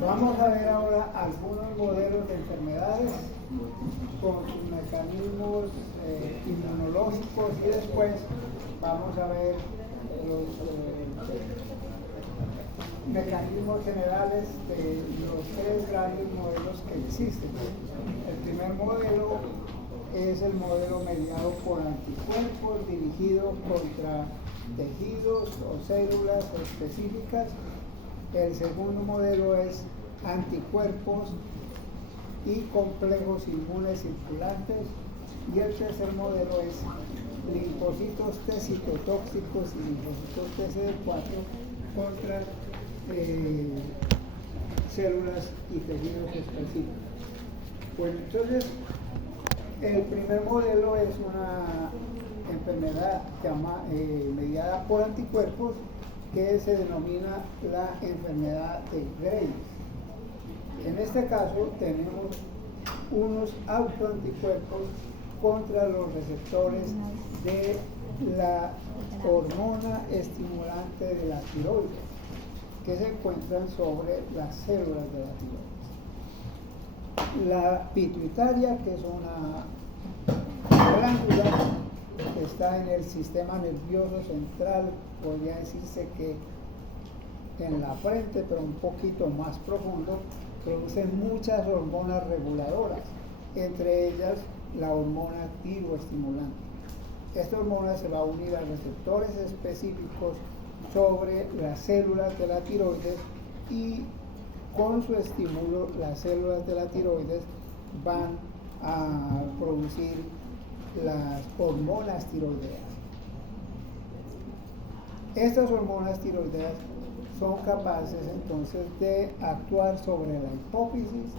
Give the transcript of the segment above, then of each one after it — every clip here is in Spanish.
Vamos a ver ahora algunos modelos de enfermedades con sus mecanismos inmunológicos y después vamos a ver los mecanismos generales de los tres grandes modelos que existen. El primer modelo es el modelo mediado por anticuerpos dirigido contra tejidos o células específicas. El segundo modelo es anticuerpos y complejos inmunes circulantes. Y el tercer modelo es linfocitos T citotóxicos y linfocitos TCD4 contra células y tejidos específicos. Bueno, entonces, el primer modelo es una enfermedad mediada por anticuerpos que se denomina la enfermedad de Graves. En este caso tenemos unos autoanticuerpos contra los receptores de la hormona estimulante de la tiroides que se encuentran sobre las células de la tiroides. La pituitaria, que es una glándula que está en el sistema nervioso central, podría decirse que en la frente, pero un poquito más profundo, produce muchas hormonas reguladoras, entre ellas la hormona tiroestimulante. Esta hormona se va a unir a receptores específicos sobre las células de la tiroides y con su estímulo las células de la tiroides van a producir las hormonas tiroideas. Estas hormonas tiroideas son capaces entonces de actuar sobre la hipófisis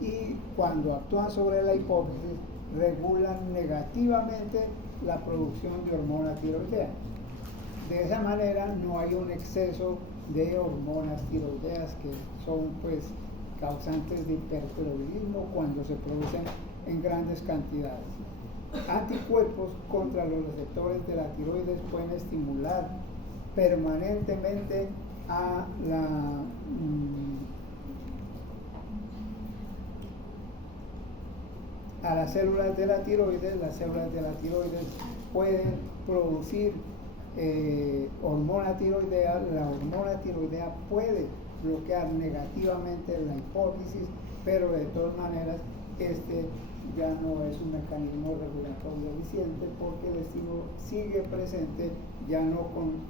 y cuando actúan sobre la hipófisis regulan negativamente la producción de hormona tiroidea. De esa manera no hay un exceso de hormonas tiroideas que son pues causantes de hipertiroidismo cuando se producen en grandes cantidades. Anticuerpos contra los receptores de la tiroides pueden estimular permanentemente a las células de la tiroides. Las células de la tiroides pueden producir hormona tiroidea. La hormona tiroidea puede bloquear negativamente la hipófisis, pero de todas maneras este ya no es un mecanismo regulatorio eficiente porque el estímulo sigue presente ya no con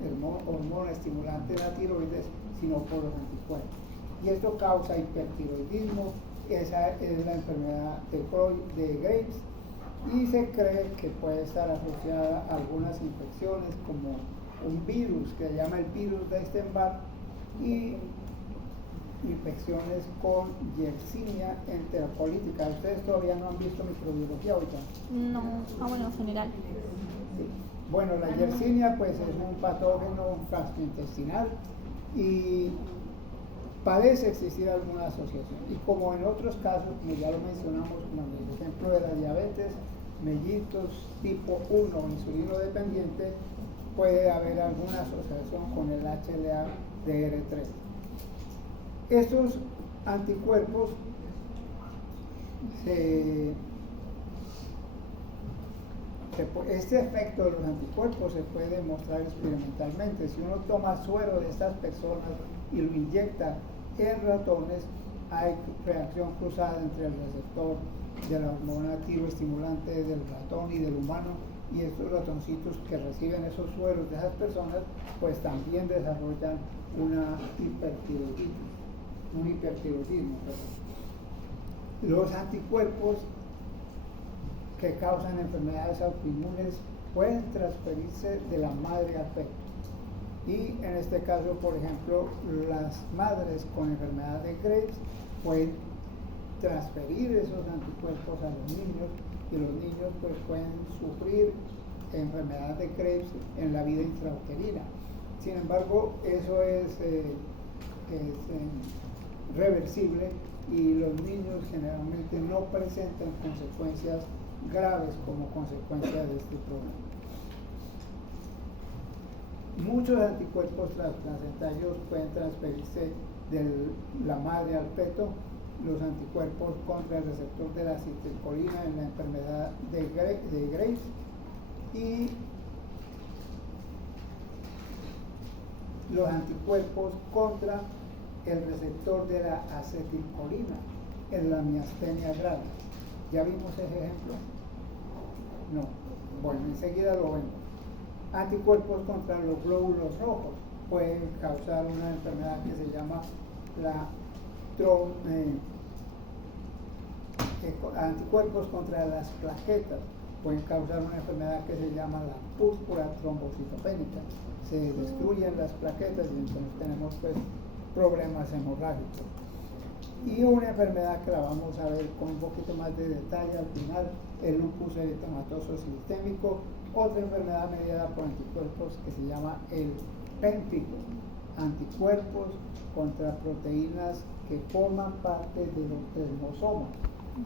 hormona estimulante de la tiroides, sino por los anticuerpos. Y esto causa hipertiroidismo. Esa es la enfermedad de Graves y se cree que puede estar asociada a algunas infecciones como un virus que se llama el virus de Epstein-Barr y infecciones con Yersinia enterocolitica. Ustedes todavía no han visto microbiología ahorita. No, bueno, en general. Sí. Bueno, la Yersinia pues es un patógeno gastrointestinal y parece existir alguna asociación. Y como en otros casos, como ya lo mencionamos, como en el ejemplo de la diabetes mellitus tipo 1 insulino dependiente, puede haber alguna asociación con el HLA-DR3. Estos anticuerpos este efecto de los anticuerpos se puede demostrar experimentalmente. Si uno toma suero de estas personas y lo inyecta en ratones, hay reacción cruzada entre el receptor de la hormona tiroestimulante del ratón y del humano, y estos ratoncitos que reciben esos sueros de esas personas pues también desarrollan un hipertiroidismo. Los anticuerpos que causan enfermedades autoinmunes pueden transferirse de la madre al feto. Y en este caso, por ejemplo, las madres con enfermedad de Graves pueden transferir esos anticuerpos a los niños, y los niños pues pueden sufrir enfermedad de Graves en la vida intrauterina. Sin embargo, eso es reversible, y los niños generalmente no presentan consecuencias graves como consecuencia de este problema. Muchos anticuerpos transplacentarios pueden transferirse de la madre al feto. Los anticuerpos contra el receptor de la acetilcolina en la enfermedad de Graves, y los anticuerpos contra el receptor de la acetilcolina en la miastenia gravis. ¿Ya vimos ese ejemplo? No. Bueno, enseguida lo vemos. Anticuerpos contra los glóbulos rojos pueden causar una enfermedad que se llama la anticuerpos contra las plaquetas pueden causar una enfermedad que se llama la púrpura trombocitopénica. Se destruyen las plaquetas y entonces tenemos pues problemas hemorrágicos. Y una enfermedad que la vamos a ver con un poquito más de detalle al final, el lupus eritematoso sistémico, otra enfermedad mediada por anticuerpos que se llama el péntico, anticuerpos contra proteínas que forman parte de los desmosomas.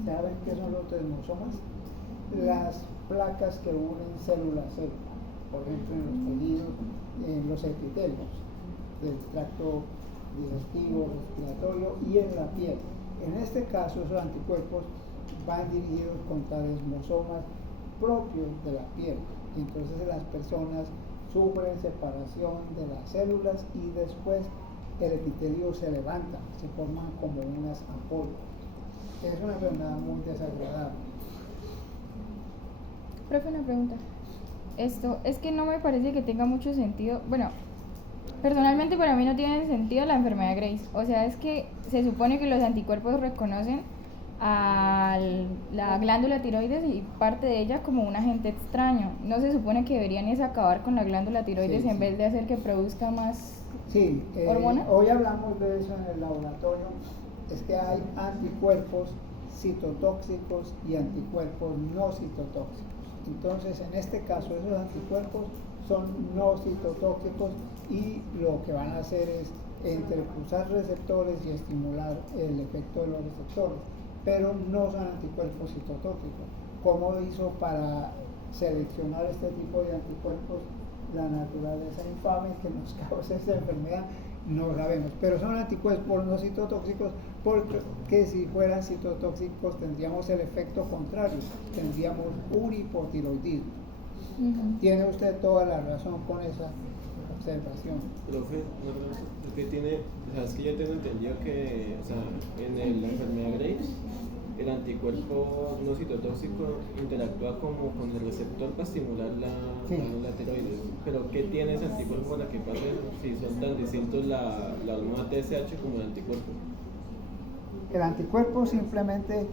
¿Saben qué son los desmosomas? Las placas que unen célula a célula, por ejemplo en los tejidos, en los epitelios del tracto digestivo, respiratorio y en la piel. En este caso, esos anticuerpos van dirigidos contra desmosomas propios de la piel. Entonces las personas sufren separación de las células y después el epitelio se levanta, se forman como unas ampollas. Es una enfermedad muy desagradable. Profe, una pregunta. Esto es que no me parece que tenga mucho sentido. Bueno, personalmente para mí no tiene sentido la enfermedad de Graves. O sea, es que se supone que los anticuerpos reconocen a la glándula tiroides y parte de ella como un agente extraño. ¿No se supone que deberían es acabar con la glándula tiroides en vez de hacer que produzca más hormona? Hoy hablamos de eso en el laboratorio. Es que hay anticuerpos citotóxicos y anticuerpos no citotóxicos. Entonces, en este caso, esos anticuerpos son no citotóxicos y lo que van a hacer es entrecruzar receptores y estimular el efecto de los receptores, pero no son anticuerpos citotóxicos. ¿Cómo hizo para seleccionar este tipo de anticuerpos la naturaleza infame que nos causa esta enfermedad? No sabemos, pero son anticuerpos no citotóxicos, porque si fueran citotóxicos tendríamos el efecto contrario, tendríamos un hipotiroidismo. Tiene usted toda la razón con esa observación. Profe, es que tiene, o sea, es que yo tengo entendido que, o sea, en la enfermedad Graves, el anticuerpo no citotóxico interactúa como con el receptor para estimular la tiroides. Pero ¿qué tiene ese anticuerpo para que pase si son tan distintos la hormona TSH como el anticuerpo? El anticuerpo simplemente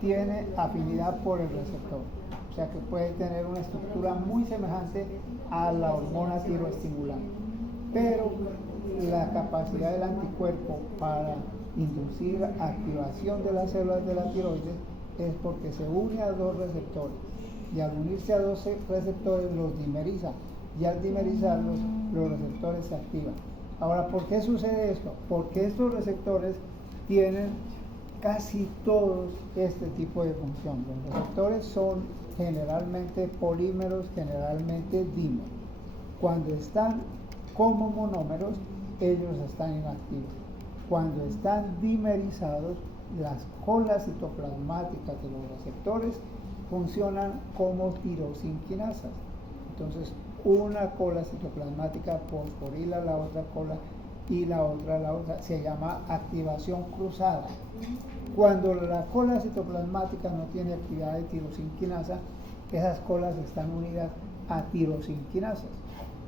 tiene afinidad por el receptor, o sea que puede tener una estructura muy semejante a la hormona tiroestimulante, pero la capacidad del anticuerpo para inducir activación de las células de la tiroides es porque se une a dos receptores, y al unirse a dos receptores los dimeriza, y al dimerizarlos los receptores se activan. Ahora, ¿por qué sucede esto? Porque estos receptores tienen casi todos este tipo de función. Los receptores son generalmente polímeros, generalmente dímeros. Cuando están como monómeros, ellos están inactivos. Cuando están dimerizados, las colas citoplasmáticas de los receptores funcionan como tirosinquinasas. Entonces, una cola citoplasmática fosforila la otra cola y la otra, se llama activación cruzada. Cuando la cola citoplasmática no tiene actividad de tirosinquinasa, esas colas están unidas a tirosinquinasas,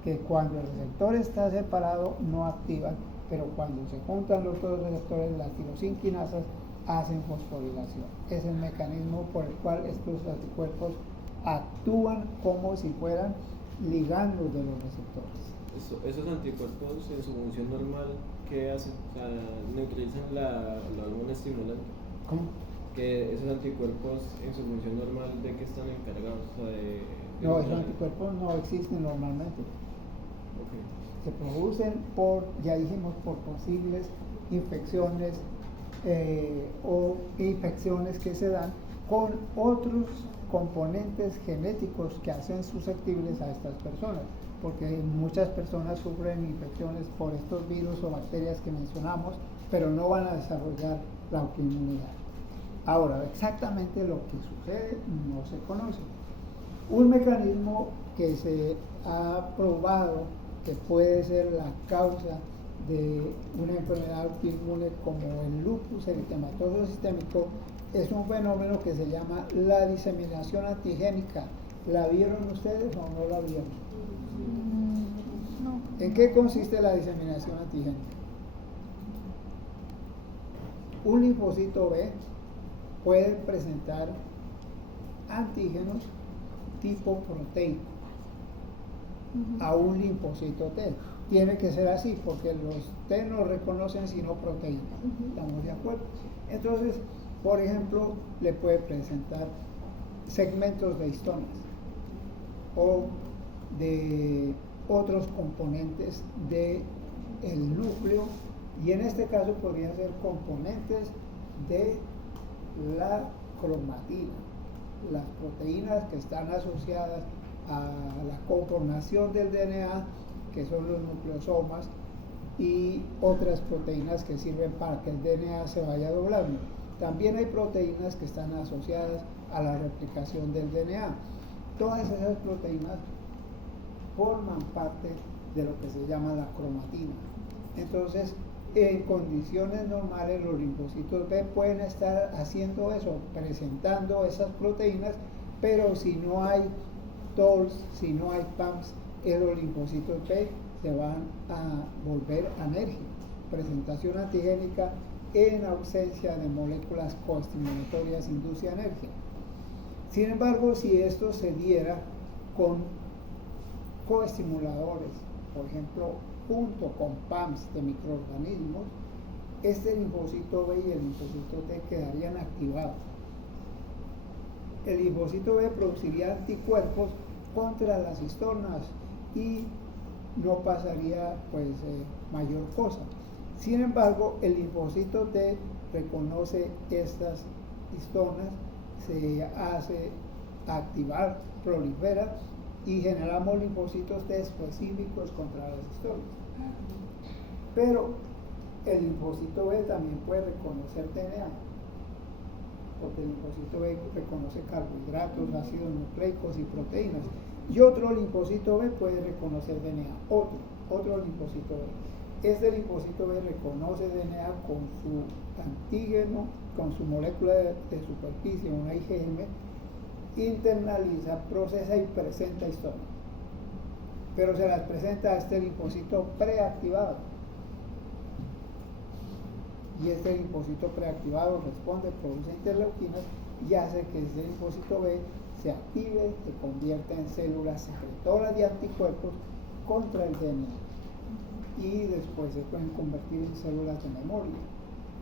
que cuando el receptor está separado no activan, pero cuando se juntan los dos receptores, las tirosinquinasas hacen fosforilación. Es el mecanismo por el cual estos anticuerpos actúan como si fueran ligandos de los receptores. Esos anticuerpos en su función normal, ¿qué hacen? O sea, neutralizan la hormona estimulante. ¿Cómo? Que esos anticuerpos en su función normal, ¿de qué están encargados? O sea, No, esos anticuerpos no existen normalmente. Okay. Se producen ya dijimos, por posibles infecciones o infecciones que se dan con otros componentes genéticos que hacen susceptibles a estas personas, porque muchas personas sufren infecciones por estos virus o bacterias que mencionamos, pero no van a desarrollar la autoinmunidad. Ahora, exactamente lo que sucede no se conoce. Un mecanismo que se ha probado que puede ser la causa de una enfermedad autoinmune como el lupus eritematoso sistémico es un fenómeno que se llama la diseminación antigénica. ¿La vieron ustedes o no la vieron? No. ¿En qué consiste la diseminación antigénica? Un linfocito B puede presentar antígenos tipo proteico a un linfocito T. Tiene que ser así porque los T no reconocen sino proteínas. ¿Estamos de acuerdo? Entonces, por ejemplo, le puede presentar segmentos de histonas o de otros componentes del núcleo, y en este caso podrían ser componentes de la cromatina, las proteínas que están asociadas a la conformación del DNA, que son los nucleosomas, y otras proteínas que sirven para que el DNA se vaya doblando. También hay proteínas que están asociadas a la replicación del DNA. Todas esas proteínas forman parte de lo que se llama la cromatina. Entonces, en condiciones normales, los linfocitos B pueden estar haciendo eso, presentando esas proteínas, pero si no hay TOLs, si no hay PAMs, los linfocitos B se van a volver anérgicos. Presentación antigénica en ausencia de moléculas coestimulatorias induce anergia. Sin embargo, si esto se diera con coestimuladores, por ejemplo, junto con PAMs de microorganismos, este linfocito B y el linfocito T quedarían activados. El linfocito B produciría anticuerpos contra las histonas y no pasaría mayor cosa. Sin embargo, el linfocito T reconoce estas histonas, se hace activar, prolifera y generamos linfocitos T específicos contra las histonas. Pero el linfocito B también puede reconocer DNA, porque el linfocito B reconoce carbohidratos, ácidos nucleicos y proteínas. Y otro linfocito B puede reconocer DNA, otro linfocito B. Este linfocito B reconoce DNA con su antígeno, con su molécula de superficie, una IgM, internaliza, procesa y presenta histonas. Pero se las presenta a este linfocito preactivado. Y este linfocito preactivado responde, produce interleuquinas y hace que este linfocito B se active, se convierta en células secretoras de anticuerpos contra el DNA. Y después se pueden convertir en células de memoria.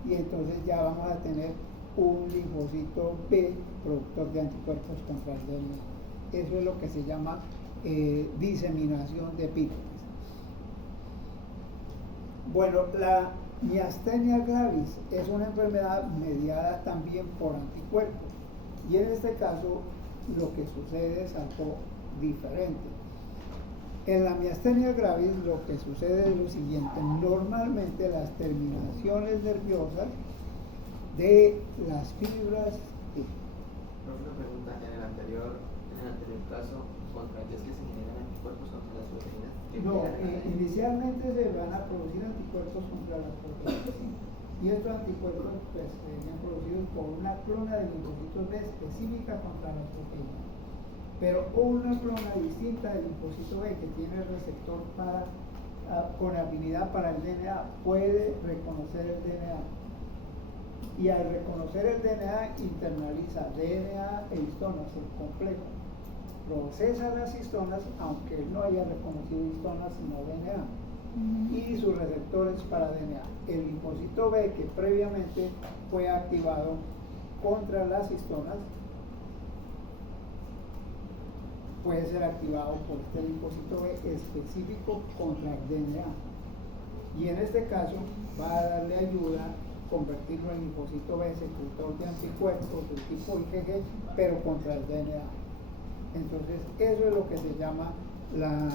Y entonces ya vamos a tener un linfocito B productor de anticuerpos contra el DNA. Eso es lo que se llama diseminación de epítopes. Bueno, la miastenia gravis es una enfermedad mediada también por anticuerpos. Y en este caso lo que sucede es algo diferente. En la miastenia gravis lo que sucede es lo siguiente: normalmente las terminaciones nerviosas de las fibras. Una pregunta, en el anterior caso, ¿contra qué es que se generan anticuerpos contra las proteínas? Inicialmente se van a producir anticuerpos contra las proteínas. Y estos anticuerpos serían producidos por una clona de linfocitos B específica contra las proteínas. Pero una clona distinta del linfocito B que tiene receptor con afinidad para el DNA puede reconocer el DNA Y al reconocer el DNA, internaliza DNA e histonas, el complejo. Procesa las histonas, aunque él no haya reconocido histonas sino DNA. Y sus receptores para DNA. El linfocito B, que previamente fue activado contra las histonas, puede ser activado por este linfocito B específico contra el DNA. Y en este caso va a darle ayuda convertirlo en linfocito B secretor de anticuerpos del tipo IgG, pero contra el DNA. Entonces, eso es lo que se llama la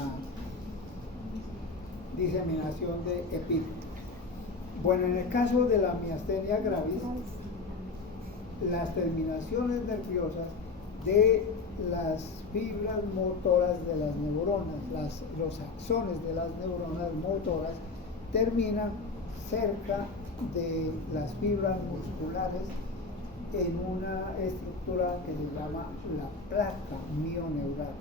diseminación de epítelios. Bueno, en el caso de la miastenia gravis, las terminaciones nerviosas de las fibras motoras de las neuronas, los axones de las neuronas motoras, terminan cerca de las fibras musculares en una estructura que se llama la placa mioneural.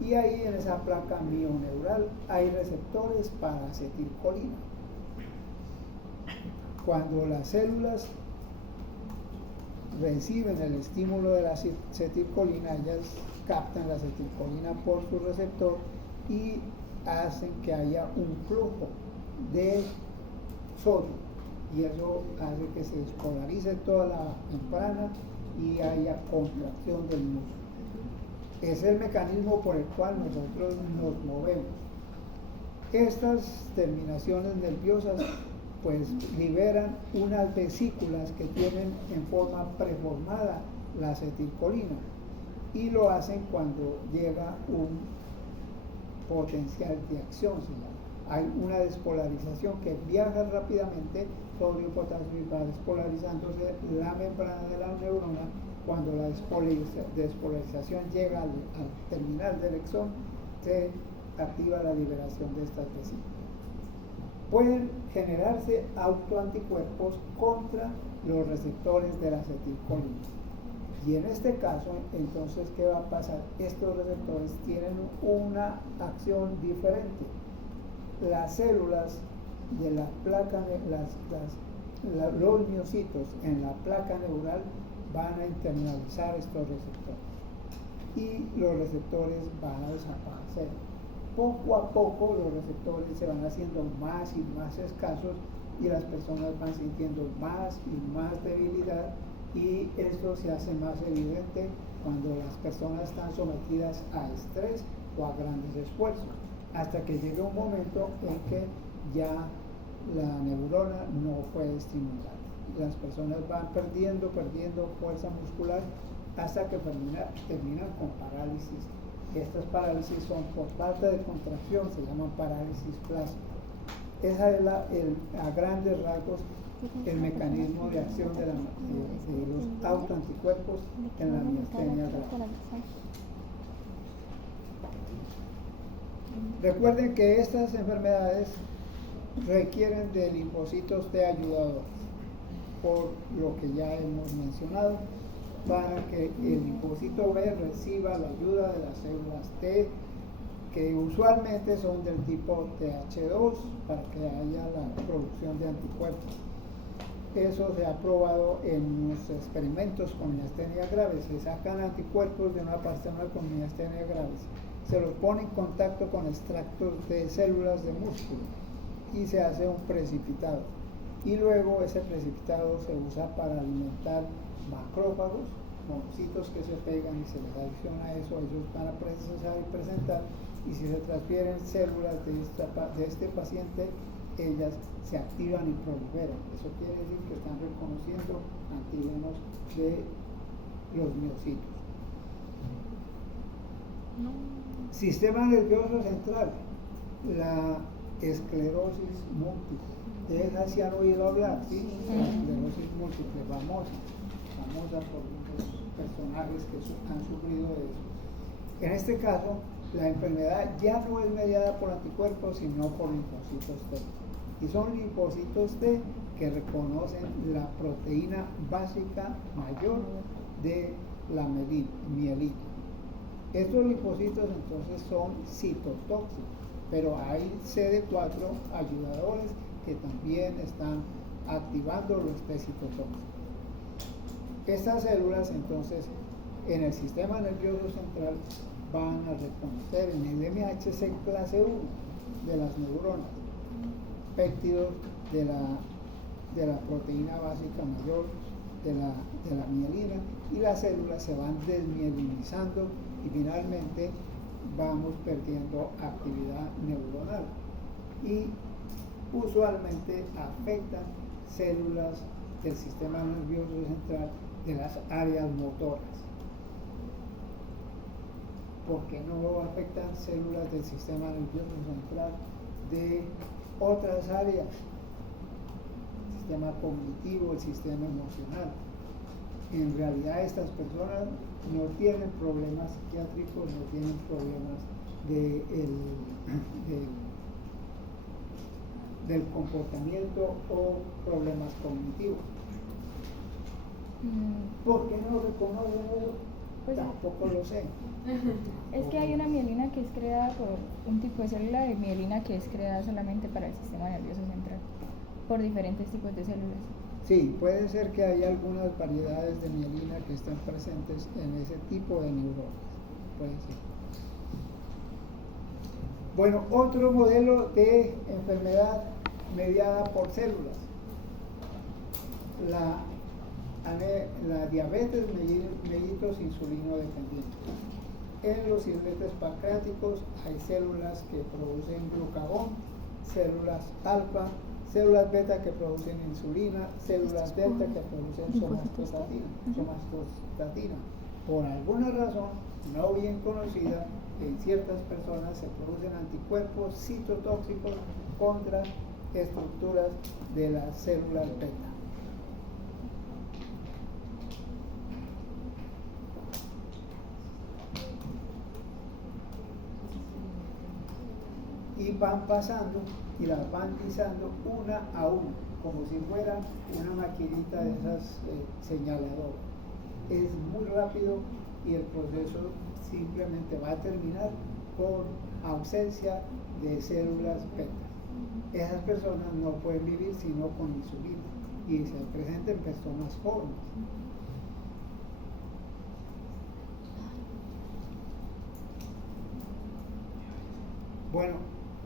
Y ahí en esa placa mioneural hay receptores para acetilcolina. Cuando las células reciben el estímulo de la acetilcolina, ellas captan la acetilcolina por su receptor y hacen que haya un flujo de sodio, y eso hace que se despolarice toda la membrana y haya contracción del músculo. Es el mecanismo por el cual nosotros nos movemos. Estas terminaciones nerviosas pues liberan unas vesículas que tienen en forma preformada la acetilcolina, y lo hacen cuando llega un potencial de acción, se llama. Hay una despolarización que viaja rápidamente, sodio, potasio, y va despolarizándose la membrana de la neurona. Cuando la despolarización llega al terminal del exón, se activa la liberación de estas vesículas. Pueden generarse autoanticuerpos contra los receptores de la acetilcolina. Y en este caso, entonces, ¿qué va a pasar? Estos receptores tienen una acción diferente. Las células de la placa, los miocitos en la placa neural van a internalizar estos receptores y los receptores van a desaparecer. Poco a poco los receptores se van haciendo más y más escasos y las personas van sintiendo más y más debilidad, y esto se hace más evidente cuando las personas están sometidas a estrés o a grandes esfuerzos, hasta que llega un momento en que ya la neurona no puede estimular. Las personas van perdiendo fuerza muscular hasta que terminan con parálisis. Estas parálisis son por falta de contracción, se llaman parálisis plástica. Esa es a grandes rasgos el mecanismo de acción de los autoanticuerpos en la miastenia gravis. Recuerden que estas enfermedades requieren de linfocitos T ayudadores, por lo que ya hemos mencionado, para que el linfocito B reciba la ayuda de las células T, que usualmente son del tipo TH2, para que haya la producción de anticuerpos. Eso se ha probado en los experimentos con miastenia gravis. Se sacan anticuerpos de una persona con miastenia gravis, se los pone en contacto con extractos de células de músculo y se hace un precipitado. Y luego ese precipitado se usa para alimentar macrófagos, monocitos que se pegan, y se les adiciona eso, ellos van a procesar y presentar, y si se transfieren células de este paciente, ellas se activan y proliferan. Eso quiere decir que están reconociendo antígenos de los miocitos. Sistema nervioso central, la esclerosis múltiple. De esa se han oído hablar, ¿sí? La esclerosis múltiple, famosa por los personajes que han sufrido de eso. En este caso, la enfermedad ya no es mediada por anticuerpos, sino por linfocitos T. Y son linfocitos T que reconocen la proteína básica mayor de la mielina. Estos linfocitos entonces son citotóxicos, pero hay CD4 ayudadores que también están activando los test citotóxicos. Estas células entonces en el sistema nervioso central van a reconocer en el MHC clase 1 de las neuronas péptidos de la proteína básica mayor de la mielina, y las células se van desmielinizando y finalmente vamos perdiendo actividad neuronal y usualmente afectan células del sistema nervioso central de las áreas motoras. ¿Por qué no afectan células del sistema nervioso central de otras áreas? El sistema cognitivo, el sistema emocional. En realidad estas personas no tienen problemas psiquiátricos, no tienen problemas del comportamiento o problemas cognitivos. ¿Por qué no reconocen eso? Pues, tampoco lo sé. Es que hay una mielina que es creada por un tipo de célula de mielina que es creada solamente para el sistema nervioso central, por diferentes tipos de células. Sí, puede ser que haya algunas variedades de mielina que estén presentes en ese tipo de neuronas. Puede ser. Bueno, otro modelo de enfermedad mediada por células. La diabetes mellitus insulino dependiente. En los isletes pancreáticos hay células que producen glucagón, células alfa, células beta que producen insulina, células delta que producen somatostatina. Por alguna razón no bien conocida, en ciertas personas se producen anticuerpos citotóxicos contra estructuras de las células beta. Y van pasando y las van pisando una a una, como si fuera una maquinita de esas señaladoras. Es muy rápido y el proceso simplemente va a terminar con ausencia de células beta. Esas personas no pueden vivir sino con insulina y se presentan en personas jóvenes. Bueno,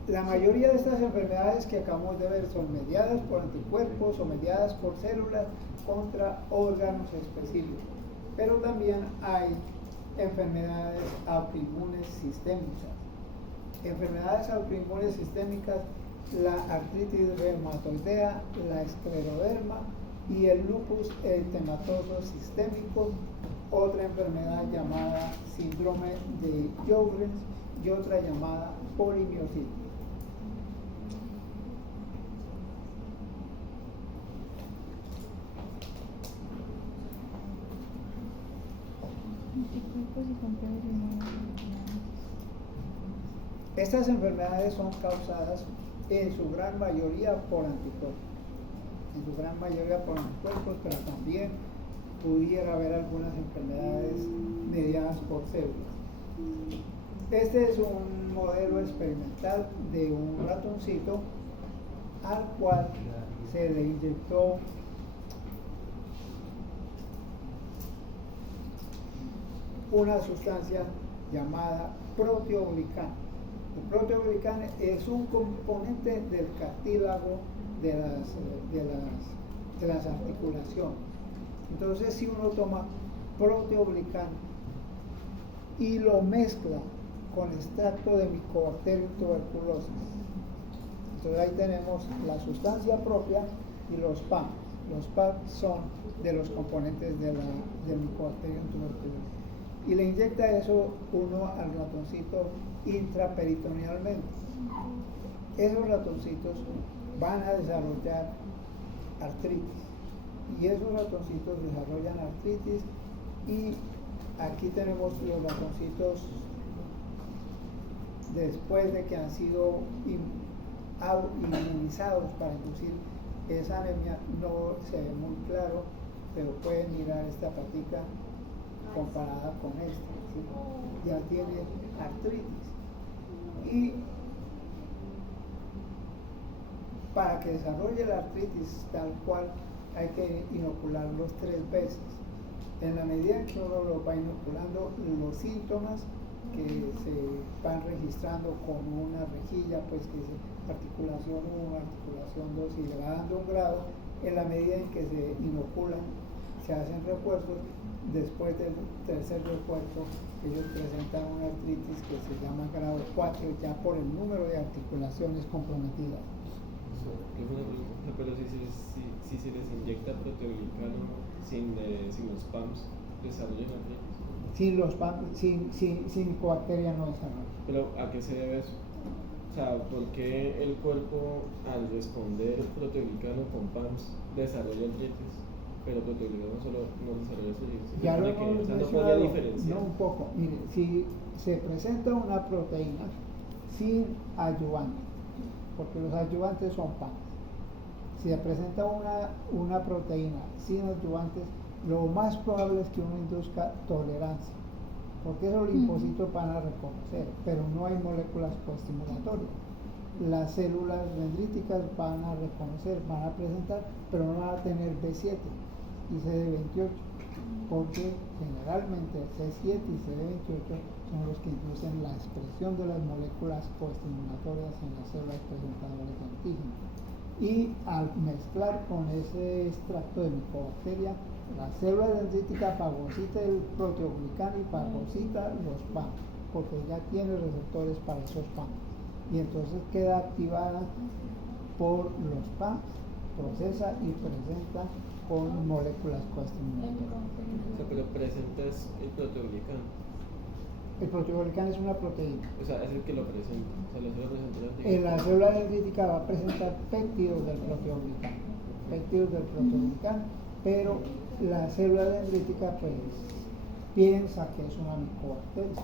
la mayoría de estas enfermedades que acabamos de ver son mediadas por anticuerpos o mediadas por células contra órganos específicos, pero también hay enfermedades autoinmunes sistémicas. Enfermedades autoinmunes sistémicas, la artritis reumatoidea, la escleroderma y el lupus eritematoso sistémico, otra enfermedad llamada síndrome de Sjögren's y otra llamada polimiositis. Estas enfermedades son causadas en su gran mayoría por anticuerpos. Pero también pudiera haber algunas enfermedades mediadas por células. Este es un modelo experimental de un ratoncito al cual se le inyectó una sustancia llamada proteoglicano. El proteoglicano es un componente del cartílago de las articulaciones. Entonces, si uno toma proteoglicano y lo mezcla con extracto de Mycobacterium tuberculosis, entonces ahí tenemos la sustancia propia y los PAM. Los PAM son de los componentes del Mycobacterium tuberculosis. Y le inyecta eso uno al ratoncito intraperitonealmente. Esos ratoncitos van a desarrollar artritis. Y esos ratoncitos desarrollan artritis, y aquí tenemos los ratoncitos después de que han sido inmunizados para inducir esa anemia. No se ve muy claro, pero pueden mirar esta patica comparada con esta, ¿sí? Ya tiene artritis. Y para que desarrolle la artritis tal cual hay que inocularlos 3 veces. En la medida en que uno lo va inoculando, los síntomas que se van registrando como una rejilla, pues que es articulación 1, articulación 2 y le va dando un grado, en la medida en que se inoculan, se hacen refuerzos, después del tercer refuerzo ellos presentan una artritis que se llama grado 4 ya por el número de articulaciones comprometidas. Que es una pregunta, pero si se les inyecta proteoglicano sin los PAMs, ¿desarrollan artritis? Sin los sin coacteria no desarrolla. Pero ¿a qué se debe eso? O sea, ¿por qué el cuerpo al responder proteoglicano con PAMs desarrolla artritis? Pero proteoglicano solo no desarrolla artritis. Ya lo O hemos sea, no podría mencionado, diferenciar. no un poco. Mire, si se presenta una proteína sin ayudante, porque los ayudantes son PAMs. Si se presenta una proteína sin ayudantes, lo más probable es que uno induzca tolerancia, porque esos linfocitos van a reconocer, pero no hay moléculas coestimulatorias. Las células dendríticas van a reconocer, van a presentar, pero no van a tener B7 y CD28, porque generalmente C7 y CD28 son los que inducen la expresión de las moléculas coestimulatorias en las células presentadoras de antígeno. Y al mezclar con ese extracto de micobacteria, la célula dendrítica fagocita el proteoglicano y fagocita los PAM, porque ya tiene receptores para esos PAM. Y entonces queda activada por los PAM, procesa y presenta con moléculas coestimulatorias. O sea, pero presentas el proteoglicano. El proteoglicano es una proteína. O sea, es el que lo presenta. O sea, la célula presenta el En antígeno. la célula dendrítica va a presentar péptidos del proteoglicano, pero la célula dendrítica pues piensa que es una micobacteria.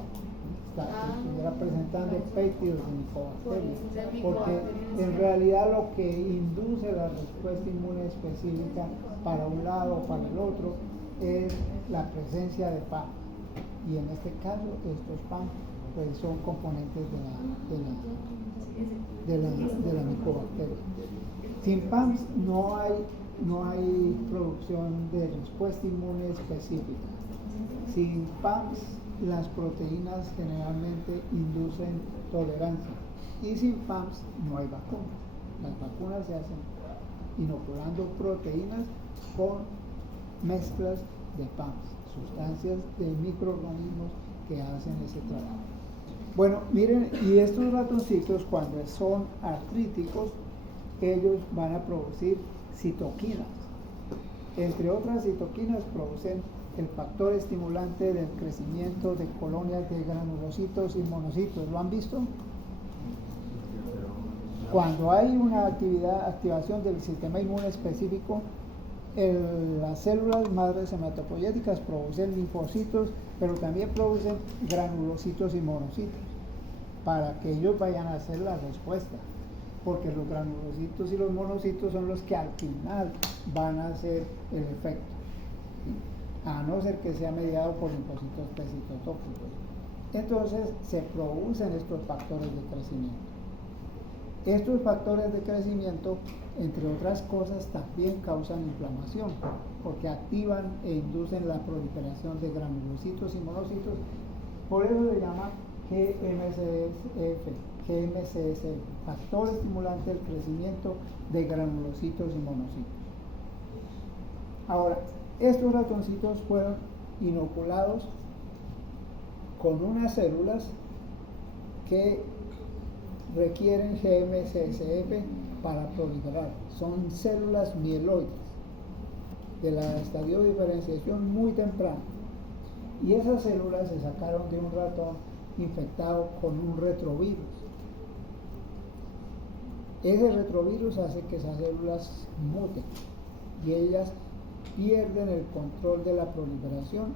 Estuviera presentando péptidos de micobacteria, porque en realidad lo que induce la respuesta inmune específica para un lado o para el otro es la presencia de PAM. Y en este caso estos PAM pues son componentes de la micobacteria. Sin PAMs no hay producción de respuesta inmune específica. Sin PAMs las proteínas generalmente inducen tolerancia y sin PAMs no hay vacunas. Las vacunas se hacen inoculando proteínas con mezclas de PAMs, sustancias de microorganismos que hacen ese trabajo. Bueno, miren, y estos ratoncitos cuando son artríticos, ellos van a producir citoquinas. Entre otras citoquinas producen el factor estimulante del crecimiento de colonias de granulocitos y monocitos. ¿Lo han visto? Cuando hay una activación del sistema inmune específico, las células madres hematopoyéticas producen linfocitos, pero también producen granulocitos y monocitos, para que ellos vayan a hacer la respuesta, porque los granulocitos y los monocitos son los que al final van a hacer el efecto, a no ser que sea mediado por linfocitos T citotóxicos. Entonces se producen estos factores de crecimiento. Estos factores de crecimiento, entre otras cosas, también causan inflamación, porque activan e inducen la proliferación de granulocitos y monocitos. Por eso se llama GMCSF, factor estimulante del crecimiento de granulocitos y monocitos. Ahora, estos ratoncitos fueron inoculados con unas células que requieren GMCSF para proliferar. Son células mieloides de la estadio de diferenciación muy temprana. Y esas células se sacaron de un ratón infectado con un retrovirus. Ese retrovirus hace que esas células muten y ellas pierden el control de la proliferación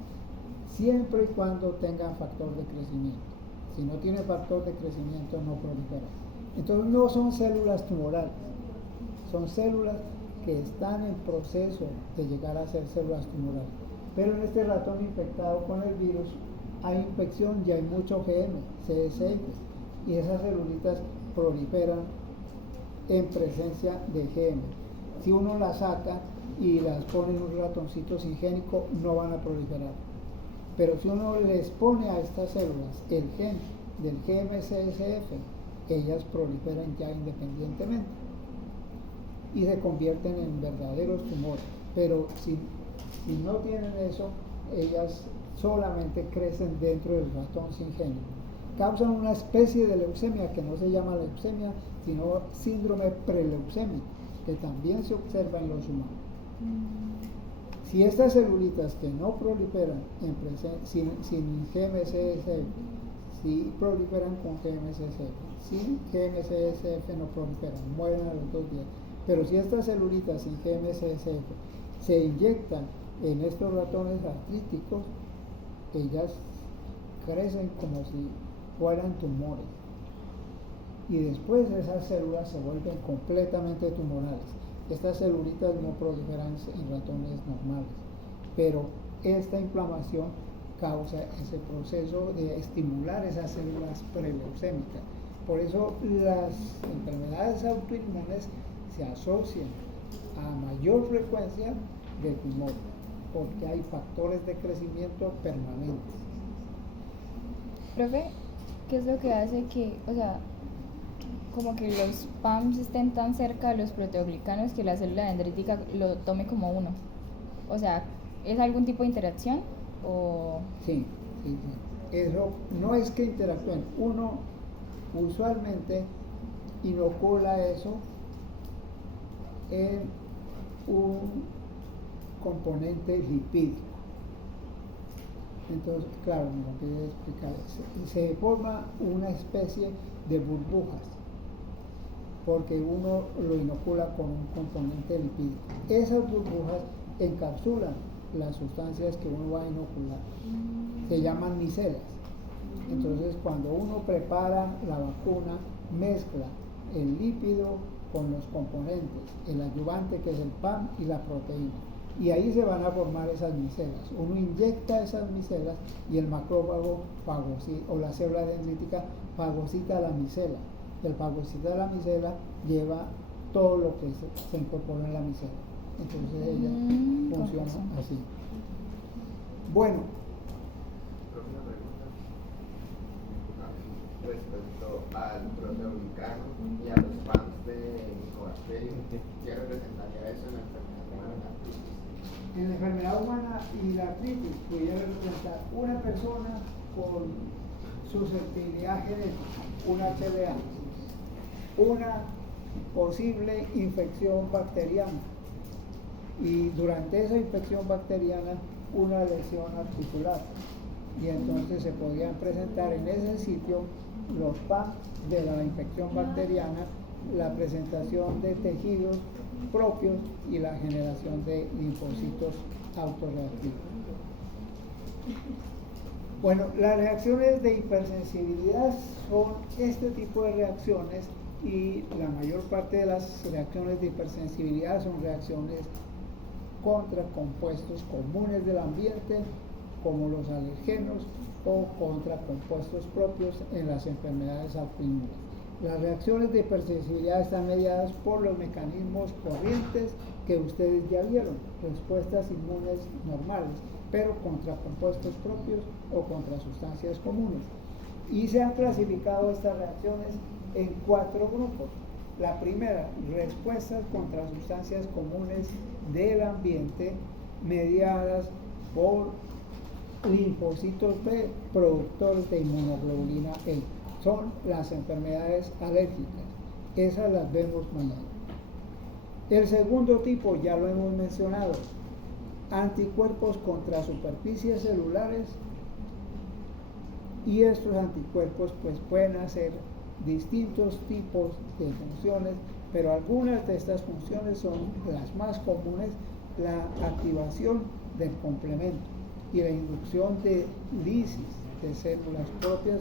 siempre y cuando tengan factor de crecimiento. Si no tiene factor de crecimiento no prolifera. Entonces no son células tumorales, son células que están en proceso de llegar a ser células tumorales. Pero en este ratón infectado con el virus hay infección y hay mucho GM, CSF, y esas celulitas proliferan en presencia de GM. Si uno las saca y las pone en un ratoncito singénico, no van a proliferar. Pero si uno les pone a estas células el gen del GM-CSF, ellas proliferan ya independientemente y se convierten en verdaderos tumores. Pero si no tienen eso, ellas solamente crecen dentro del ratón singénico. Causan una especie de leucemia que no se llama leucemia, sino síndrome preleucémico, que también se observa en los humanos. Si estas celulitas que no proliferan sin GM-CSF, si proliferan con GM-CSF, sin GM-CSF no proliferan, mueren a los 2 días. Pero si estas celulitas sin GM-CSF se inyectan en estos ratones artríticos, ellas crecen como si fueran tumores. Y después esas células se vuelven completamente tumorales. Estas celulitas no proliferan en ratones normales, pero esta inflamación causa ese proceso de estimular esas células preleucémicas. Por eso las enfermedades autoinmunes se asocian a mayor frecuencia de tumor, porque hay factores de crecimiento permanentes. Profe, ¿qué es lo que hace que, o sea, como que los PAMs estén tan cerca de los proteoglicanos que la célula dendrítica lo tome como uno? O sea, ¿es algún tipo de interacción o...? Sí. Eso no es que interactúen. Uno usualmente inocula eso en un componente lipídico. Entonces, claro, no quiero explicar. Se forma una especie de burbujas, porque uno lo inocula con un componente lipídico. Esas burbujas encapsulan las sustancias que uno va a inocular. Se llaman micelas. Entonces, cuando uno prepara la vacuna, mezcla el lípido con los componentes, el ayudante que es el PAM y la proteína. Y ahí se van a formar esas micelas. Uno inyecta esas micelas y el macrófago o la célula dendrítica fagocita la micela. El fagocita la micela lleva todo lo que se incorpora en la micela. Entonces ella funciona así. Bueno. Próxima pregunta. Respecto al proteoglicano y a los PAMs de Mycobacterium, ¿qué representaría eso en la enfermedad humana? En la enfermedad humana y la artritis pudiera representar una persona con susceptibilidad genética, una HLA, una posible infección bacteriana y durante esa infección bacteriana una lesión articular, y entonces se podrían presentar en ese sitio los PAM de la infección bacteriana, la presentación de tejidos propios y la generación de linfocitos autorreactivos. Bueno, las reacciones de hipersensibilidad son este tipo de reacciones, y la mayor parte de las reacciones de hipersensibilidad son reacciones contra compuestos comunes del ambiente, como los alergenos, o contra compuestos propios en las enfermedades autoinmunes. Las reacciones de hipersensibilidad están mediadas por los mecanismos corrientes que ustedes ya vieron, respuestas inmunes normales, pero contra compuestos propios o contra sustancias comunes. Y se han clasificado estas reacciones en 4 grupos. La primera, respuestas contra sustancias comunes del ambiente mediadas por linfocitos B productores de inmunoglobulina E. Son las enfermedades alérgicas. Esas las vemos mañana. El segundo tipo ya lo hemos mencionado, anticuerpos contra superficies celulares, y estos anticuerpos pues pueden hacer distintos tipos de funciones, pero algunas de estas funciones son las más comunes: la activación del complemento y la inducción de lisis de células propias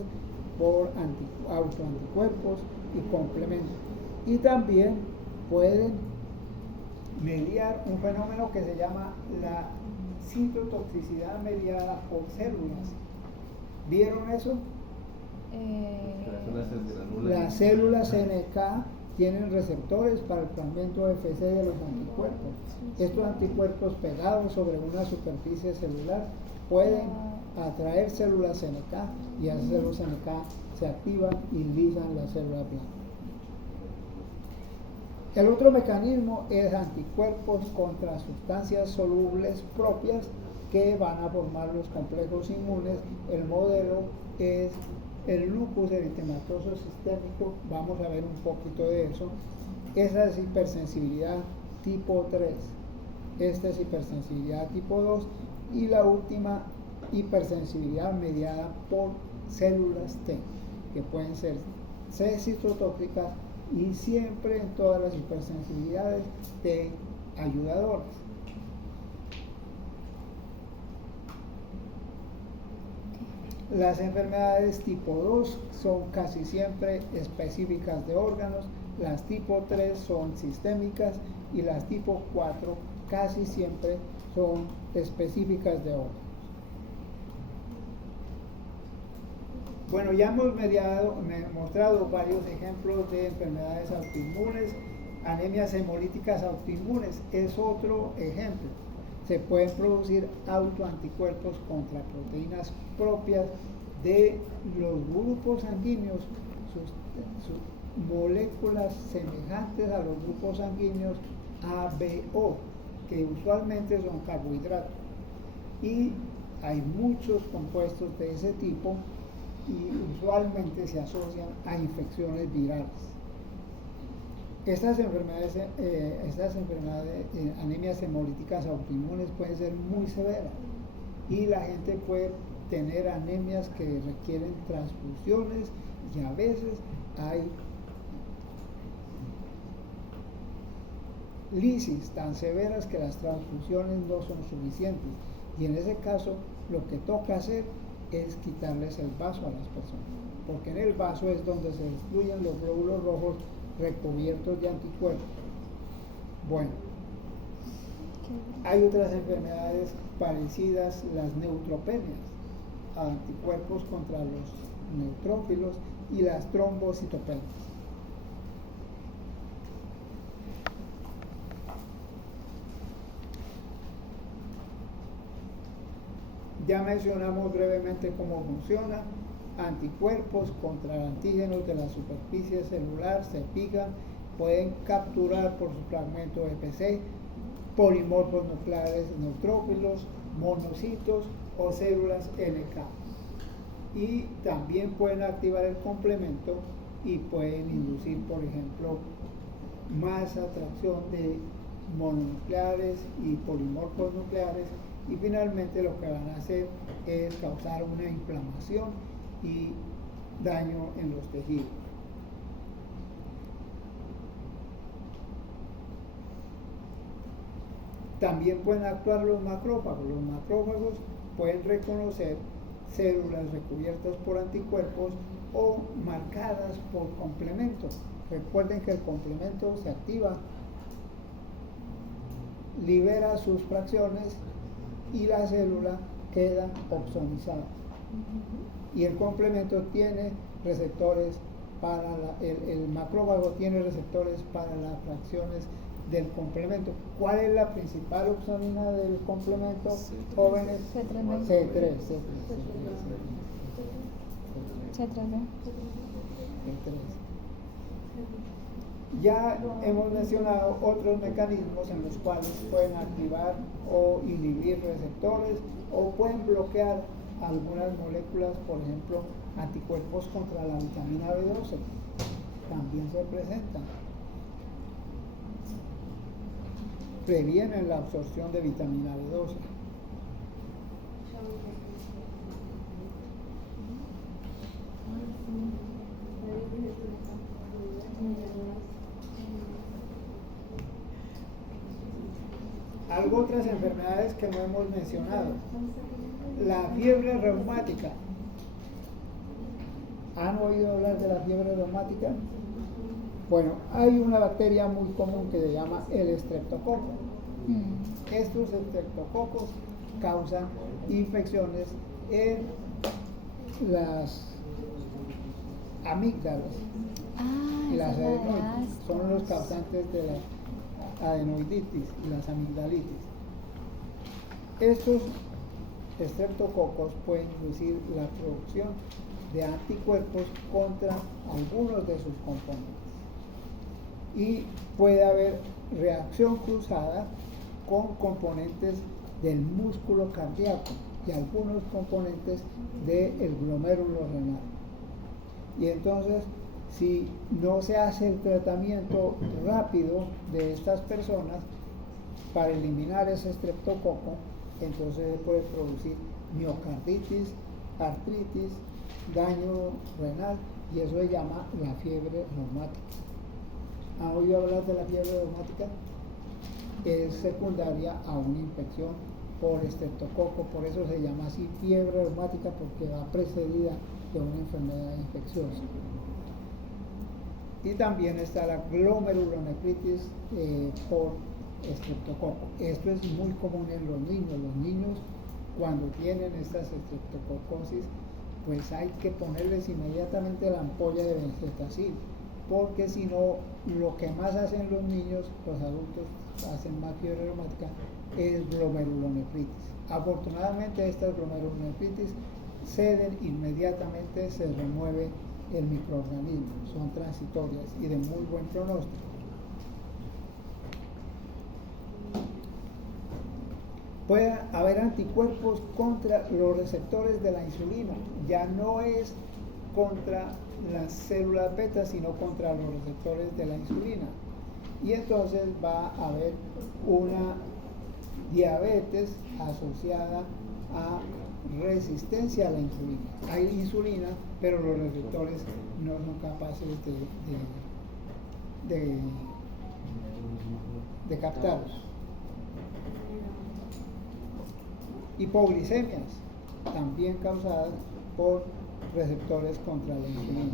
por autoanticuerpos y complementos. Y también pueden mediar un fenómeno que se llama la citotoxicidad mediada por células. ¿Vieron eso? Las células NK tienen receptores para el fragmento FC de los anticuerpos. Estos anticuerpos pegados sobre una superficie celular pueden atraer células NK y esas células NK se activan y lisan la célula blanca. El otro mecanismo es anticuerpos contra sustancias solubles propias que van a formar los complejos inmunes. El modelo es el lupus eritematoso sistémico, vamos a ver un poquito de eso. Esa es hipersensibilidad tipo 3, esta es hipersensibilidad tipo 2 y la última hipersensibilidad mediada por células T, que pueden ser C citotóxicas y siempre en todas las hipersensibilidades T ayudadoras. Las enfermedades tipo 2 son casi siempre específicas de órganos, las tipo 3 son sistémicas y las tipo 4 casi siempre son específicas de órganos. Bueno, ya hemos mostrado varios ejemplos de enfermedades autoinmunes. Anemias hemolíticas autoinmunes es otro ejemplo. Se pueden producir autoanticuerpos contra proteínas propias de los grupos sanguíneos, sus moléculas semejantes a los grupos sanguíneos ABO, que usualmente son carbohidratos. Y hay muchos compuestos de ese tipo y usualmente se asocian a infecciones virales. Estas enfermedades, anemias hemolíticas autoinmunes pueden ser muy severas y la gente puede tener anemias que requieren transfusiones y a veces hay lisis tan severas que las transfusiones no son suficientes y en ese caso lo que toca hacer es quitarles el vaso a las personas, porque en el vaso es donde se destruyen los glóbulos rojos recubiertos de anticuerpos. Bueno, hay otras enfermedades parecidas, las neutropenias, anticuerpos contra los neutrófilos y las trombocitopenias. Ya mencionamos brevemente cómo funciona. Anticuerpos contra antígenos de la superficie celular se fijan, pueden capturar por su fragmento EPC polimorfos nucleares neutrófilos, monocitos o células NK. Y también pueden activar el complemento y pueden inducir, por ejemplo, más atracción de mononucleares y polimorfos nucleares. Y finalmente lo que van a hacer es causar una inflamación y daño en los tejidos. También pueden actuar los macrófagos. Los macrófagos pueden reconocer células recubiertas por anticuerpos o marcadas por complementos. Recuerden que el complemento se activa, libera sus fracciones y la célula queda opsonizada. Y el complemento tiene receptores para el macrófago tiene receptores para las fracciones del complemento. ¿Cuál es la principal opsonina del complemento, jóvenes? C3. Ya hemos mencionado otros mecanismos en los cuales pueden activar o inhibir receptores o pueden bloquear algunas moléculas, por ejemplo, anticuerpos contra la vitamina B12, también se presentan. Previenen la absorción de vitamina B12. Otras enfermedades que no hemos mencionado. La fiebre reumática. ¿Han oído hablar de la fiebre reumática? Bueno, hay una bacteria muy común que se llama el estreptococo. Estos estreptococos causan infecciones en las amígdalas Ah, y esa las es la de adenoides son los astos. causantes de la adenoiditis y las amigdalitis. Estos estreptococos pueden inducir la producción de anticuerpos contra algunos de sus componentes. Y puede haber reacción cruzada con componentes del músculo cardíaco y algunos componentes del glomérulo renal. Y entonces, si no se hace el tratamiento rápido de estas personas para eliminar ese estreptococo, entonces puede producir miocarditis, artritis, daño renal, y eso se llama la fiebre reumática. ¿Han oído hablar de la fiebre reumática? Es secundaria a una infección por estreptococo, por eso se llama así fiebre reumática, porque va precedida de una enfermedad infecciosa. Y también está la glomerulonefritis por estreptococo. Esto es muy común en los niños. Los niños, cuando tienen estas estreptococosis, pues hay que ponerles inmediatamente la ampolla de benzetacil, porque si no, lo que más hacen los niños, los adultos hacen más fiebre reumática, es glomerulonefritis. Afortunadamente estas glomerulonefritis ceden inmediatamente, se remueve el microorganismo, son transitorias y de muy buen pronóstico. Puede haber anticuerpos contra los receptores de la insulina, ya no es contra las células beta, sino contra los receptores de la insulina. Y entonces va a haber una diabetes asociada a resistencia a la insulina. Hay insulina, pero los receptores no son capaces de captarlos. Hipoglicemias, también causadas por receptores contra la insulina,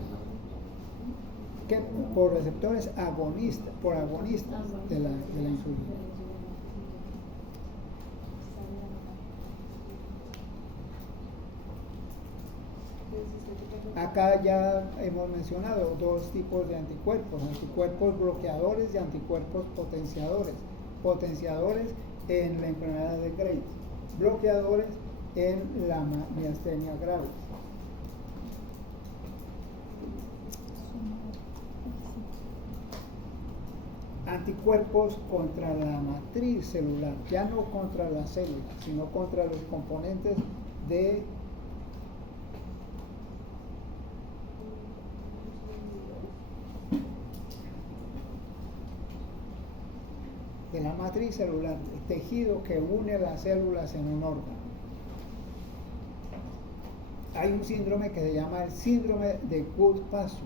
por receptores agonistas, de la insulina. Acá ya hemos mencionado dos tipos de anticuerpos: anticuerpos bloqueadores y anticuerpos potenciadores. Potenciadores en la enfermedad de Graves, bloqueadores en la miastenia gravis. Anticuerpos contra la matriz celular, ya no contra las células, sino contra los componentes de la matriz celular, el tejido que une las células en un órgano. Hay un síndrome que se llama el síndrome de Goodpasture.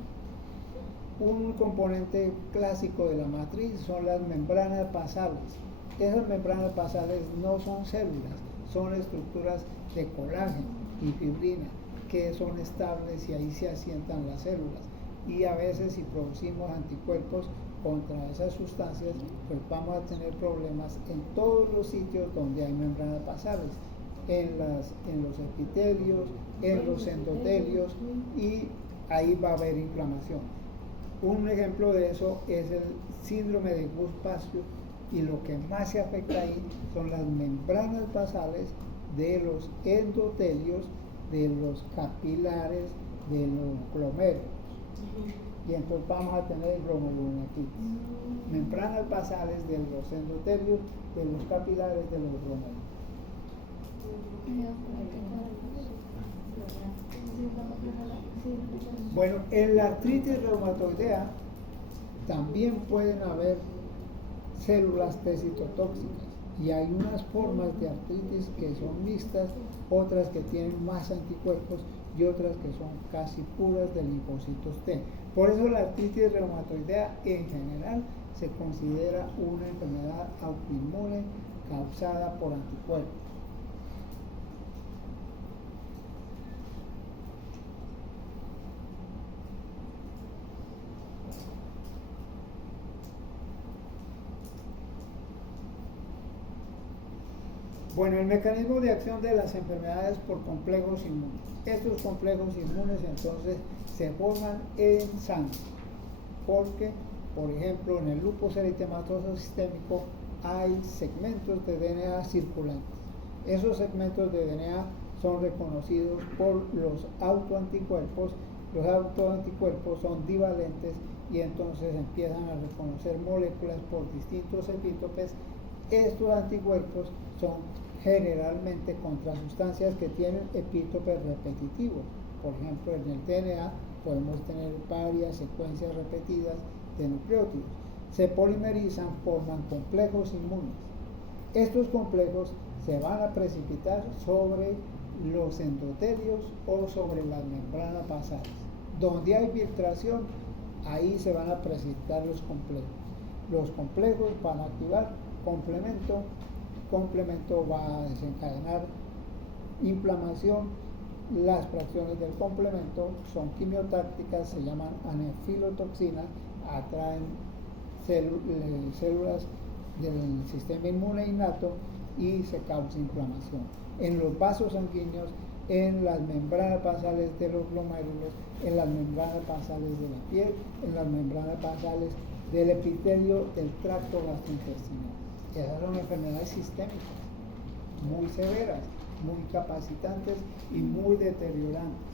Un componente clásico de la matriz son las membranas basales. Esas membranas basales no son células, son estructuras de colágeno y fibrina que son estables y ahí se asientan las células. Y a veces, si producimos anticuerpos contra esas sustancias, pues vamos a tener problemas en todos los sitios donde hay membranas basales, en los epitelios, en los endotelios, y ahí va a haber inflamación. Un ejemplo de eso es el síndrome de Goodpasture, y lo que más se afecta ahí son las membranas basales de los endotelios, de los capilares, de los glomérulos. Y entonces vamos a tener glomerulonefritis. Membranas basales de los endotelios, de los capilares, de los glomérulos. Bueno, en la artritis reumatoidea también pueden haber células T citotóxicas, y hay unas formas de artritis que son mixtas, otras que tienen más anticuerpos y otras que son casi puras de linfocitos T. Por eso la artritis reumatoidea en general se considera una enfermedad autoinmune causada por anticuerpos. Bueno, el mecanismo de acción de las enfermedades por complejos inmunes. Estos complejos inmunes entonces se forman en sangre. porque, por ejemplo, en el lupus eritematoso sistémico hay segmentos de DNA circulantes. Esos segmentos de DNA son reconocidos por los autoanticuerpos. Los autoanticuerpos son divalentes y entonces empiezan a reconocer moléculas por distintos epítopes. Estos anticuerpos son generalmente contra sustancias que tienen epítopes repetitivos. Por ejemplo, en el DNA podemos tener varias secuencias repetidas de nucleótidos. Se polimerizan, forman complejos inmunes. Estos complejos se van a precipitar sobre los endotelios o sobre las membranas basales. Donde hay filtración, ahí se van a precipitar los complejos. Los complejos van a activar complemento va a desencadenar inflamación. Las fracciones del complemento son quimiotácticas, se llaman anefilotoxinas, atraen células del sistema inmune innato y se causa inflamación. En los vasos sanguíneos, en las membranas basales de los glomérulos, en las membranas basales de la piel, en las membranas basales del epitelio del tracto gastrointestinal. Esas son enfermedades sistémicas, muy severas, muy capacitantes y muy deteriorantes.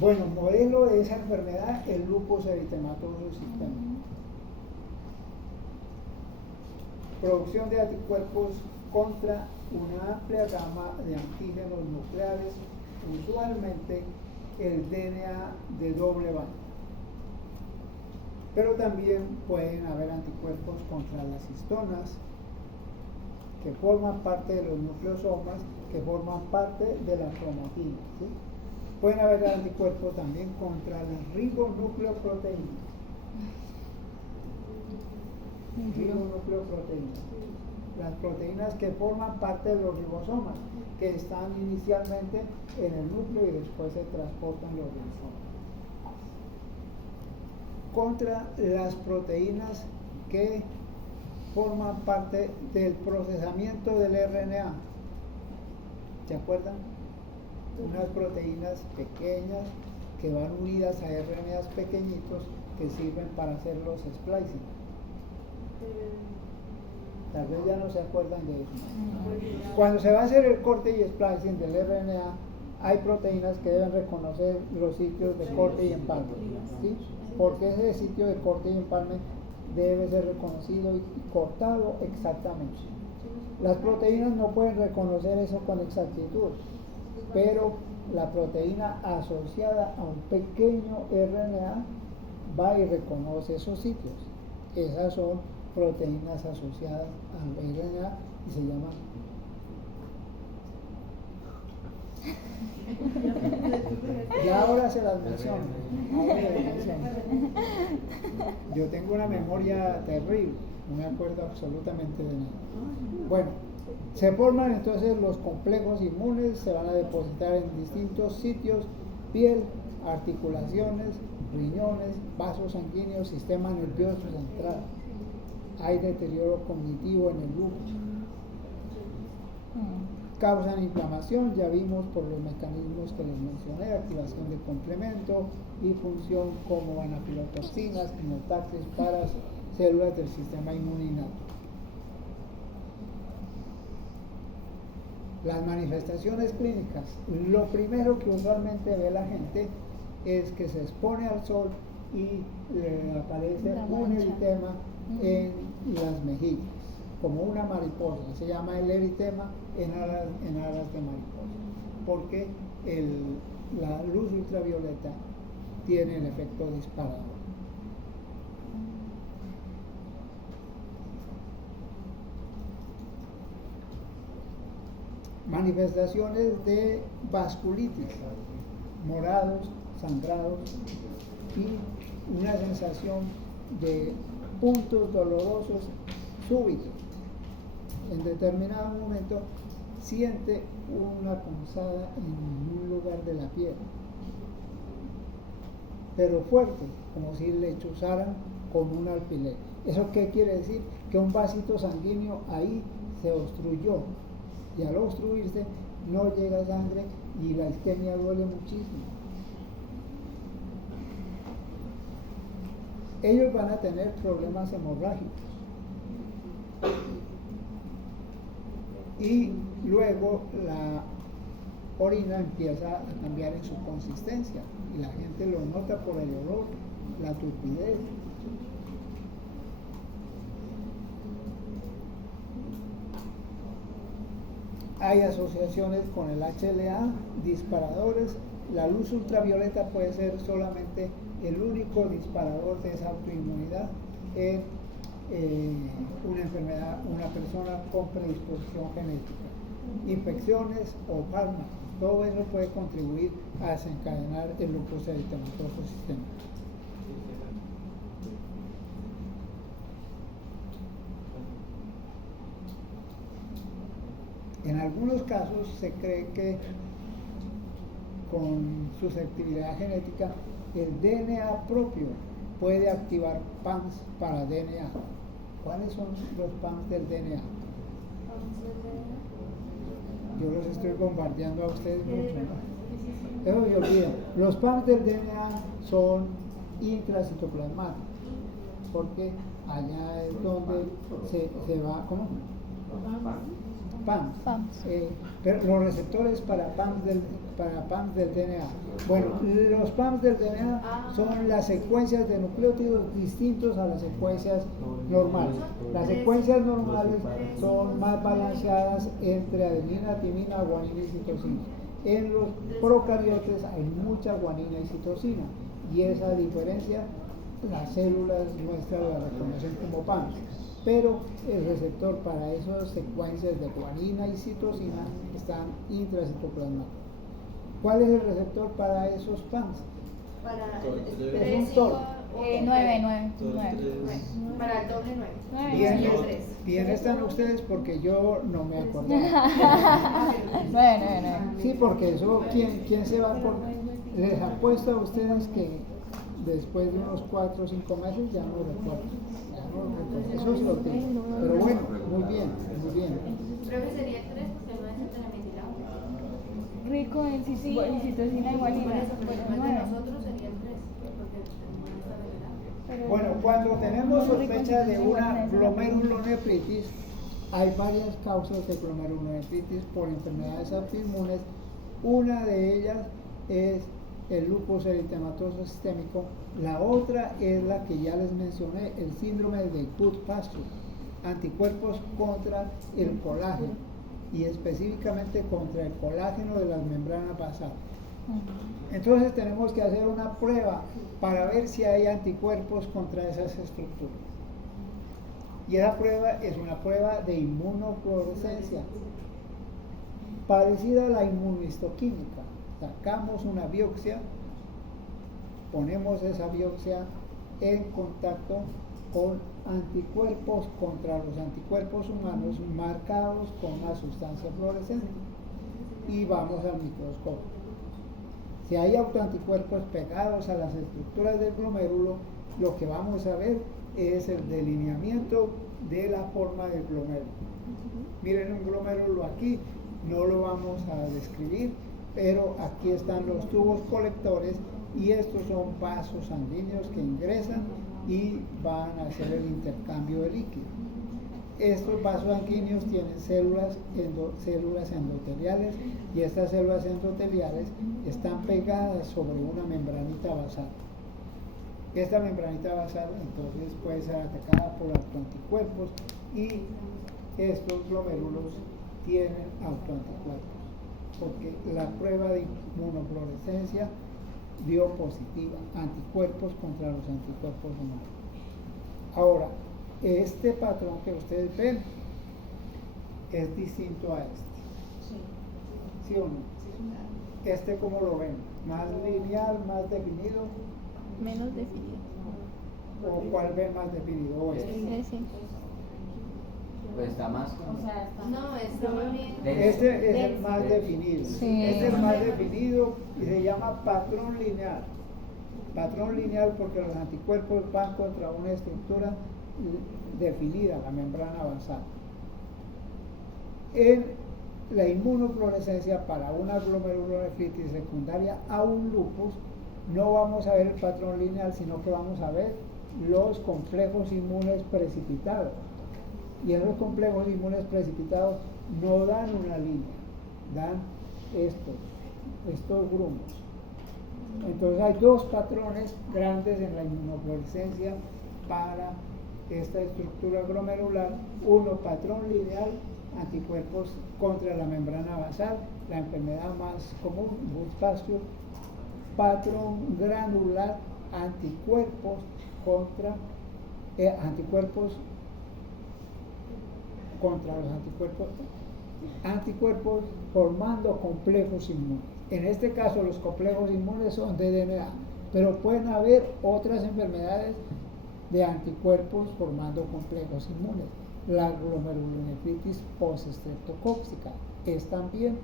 Bueno, modelo de esa enfermedad, el lupus eritematoso sistémico. Producción de anticuerpos contra una amplia gama de antígenos nucleares, usualmente el DNA de doble banda. Pero también pueden haber anticuerpos contra las histonas, que forman parte de los nucleosomas, que forman parte de la cromatina, ¿sí? Pueden haber anticuerpos también contra las ribonucleoproteínas. Ribonucleoproteínas. Las proteínas que forman parte de los ribosomas, que están inicialmente en el núcleo y después se transportan los ribosomas. Contra las proteínas que forman parte del procesamiento del RNA. ¿Se acuerdan? Unas proteínas pequeñas que van unidas a RNAs pequeñitos que sirven para hacer los splicing. Tal vez ya no se acuerdan de eso. Cuando se va a hacer el corte y splicing del RNA, hay proteínas que deben reconocer los sitios de corte y empalme, ¿sí? Porque ese sitio de corte y empalme debe ser reconocido y cortado exactamente. Las proteínas no pueden reconocer eso con exactitud, pero la proteína asociada a un pequeño RNA va y reconoce esos sitios. Esas son proteínas asociadas al RNA y se llaman ya ahora se las menciono. Yo tengo una memoria terrible, no me acuerdo absolutamente de nada. Bueno, se forman entonces los complejos inmunes, se van a depositar en distintos sitios: piel, articulaciones, riñones, vasos sanguíneos, sistema nervioso central. Hay deterioro cognitivo en el lupus. Causan inflamación, ya vimos por los mecanismos que les mencioné: activación de complemento y función como anafilotoxinas, quimiotácticas para células del sistema inmune innato. Las manifestaciones clínicas: lo primero que usualmente ve la gente es que se expone al sol y le aparece un eritema en las mejillas, como una mariposa. Se llama el eritema en alas de mariposa, porque la luz ultravioleta tiene el efecto disparador. Manifestaciones de vasculitis: morados, sangrados y una sensación de puntos dolorosos súbitos. En determinado momento siente una punzada en un lugar de la piel, pero fuerte, como si le chuzaran con un alfiler. ¿Eso qué quiere decir? Que un vasito sanguíneo ahí se obstruyó, y al obstruirse no llega sangre y la isquemia duele muchísimo. ellos van a tener problemas hemorrágicos. Y luego la orina empieza a cambiar en su consistencia y la gente lo nota por el olor, la turbidez. Hay asociaciones con el HLA, disparadores. La luz ultravioleta puede ser solamente el único disparador de esa autoinmunidad en una enfermedad, una persona con predisposición genética. Infecciones o fármacos, todo eso puede contribuir a desencadenar el lupus eritematoso sistémico. En algunos casos se cree que con susceptibilidad genética el DNA propio puede activar PAMs para DNA. ¿Cuáles son los PAMs del DNA? Yo los estoy bombardeando a ustedes mucho, ¿no? Eso se olvida. Los PAMs del DNA son intracitoplasmáticos, porque allá es donde se va, ¿cómo? PAMs. Pero los receptores para PAMs del DNA. Bueno, los PAMs del DNA son las secuencias de nucleótidos distintos a las secuencias normales. Las secuencias normales son más balanceadas entre adenina, timina, guanina y citosina. En los procariotes hay mucha guanina y citosina, y esa diferencia las células nuestras la reconocen como PAMs. Pero el receptor para esas secuencias de guanina y citosina están intracitoplasmáticos. ¿Cuál es el receptor para esos PAMs? Es un TOR. 9. Para el doble 9. Bien están ustedes porque yo no me acordaba. 9. Sí, porque eso, ¿quién se va por...? Les apuesto a ustedes que después de unos 4 o 5 meses ya no recuerdo. Eso es lo que... Pero bueno, muy bien. Profe, sería el 3 porque no es tetrametilado. Rico en citosina y guanina. Para nosotros sería el 3 porque no está revelado. Bueno, cuando tenemos sospecha de una glomerulonefritis, hay varias causas de glomerulonefritis por enfermedades autoinmunes. Una de ellas es el lupus eritematoso sistémico. La otra es la que ya les mencioné, el síndrome de Goodpasture, anticuerpos contra el colágeno y específicamente contra el colágeno de las membranas basales. Entonces tenemos que hacer una prueba para ver si hay anticuerpos contra esas estructuras. Y esa prueba es una prueba de inmunofluorescencia, parecida a la inmunohistoquímica. Sacamos una biopsia, ponemos esa biopsia en contacto con anticuerpos contra los anticuerpos humanos marcados con una sustancia fluorescente y vamos al microscopio. Si hay autoanticuerpos pegados a las estructuras del glomérulo, lo que vamos a ver es el delineamiento de la forma del glomérulo. Miren un glomérulo aquí, no lo vamos a describir, pero aquí están los tubos colectores y estos son vasos sanguíneos que ingresan y van a hacer el intercambio de líquido. Estos vasos sanguíneos tienen células endoteliales y estas células endoteliales están pegadas sobre una membranita basal. Esta membranita basal entonces puede ser atacada por autoanticuerpos y estos glomérulos tienen autoanticuerpos porque la prueba de inmunofluorescencia dio positiva, anticuerpos contra los anticuerpos humanos. Ahora, este patrón que ustedes ven es distinto a este. ¿Sí o no? Este, ¿cómo lo ven? ¿Más lineal, más definido? Menos definido. ¿O cuál ven más definido? ¿O este? Ese. Pues está más como... No, está muy bien. Este es el más definido. Sí. Este es el más definido y se llama patrón lineal. Patrón lineal porque los anticuerpos van contra una estructura definida, la membrana basal. En la inmunofluorescencia para una glomerulonefritis secundaria a un lupus, no vamos a ver el patrón lineal, sino que vamos a ver los complejos inmunes precipitados. Y en los complejos inmunes precipitados no dan una línea, dan estos grumos. Entonces hay dos patrones grandes en la inmunofluorescencia para esta estructura glomerular. Uno, patrón lineal, anticuerpos contra la membrana basal, la enfermedad más común, Busch-Pasteur. Patrón granular, anticuerpos contra los anticuerpos formando complejos inmunes. En este caso los complejos inmunes son de DNA, pero pueden haber otras enfermedades de anticuerpos formando complejos inmunes. La glomerulonefritis postestreptocóxica es también.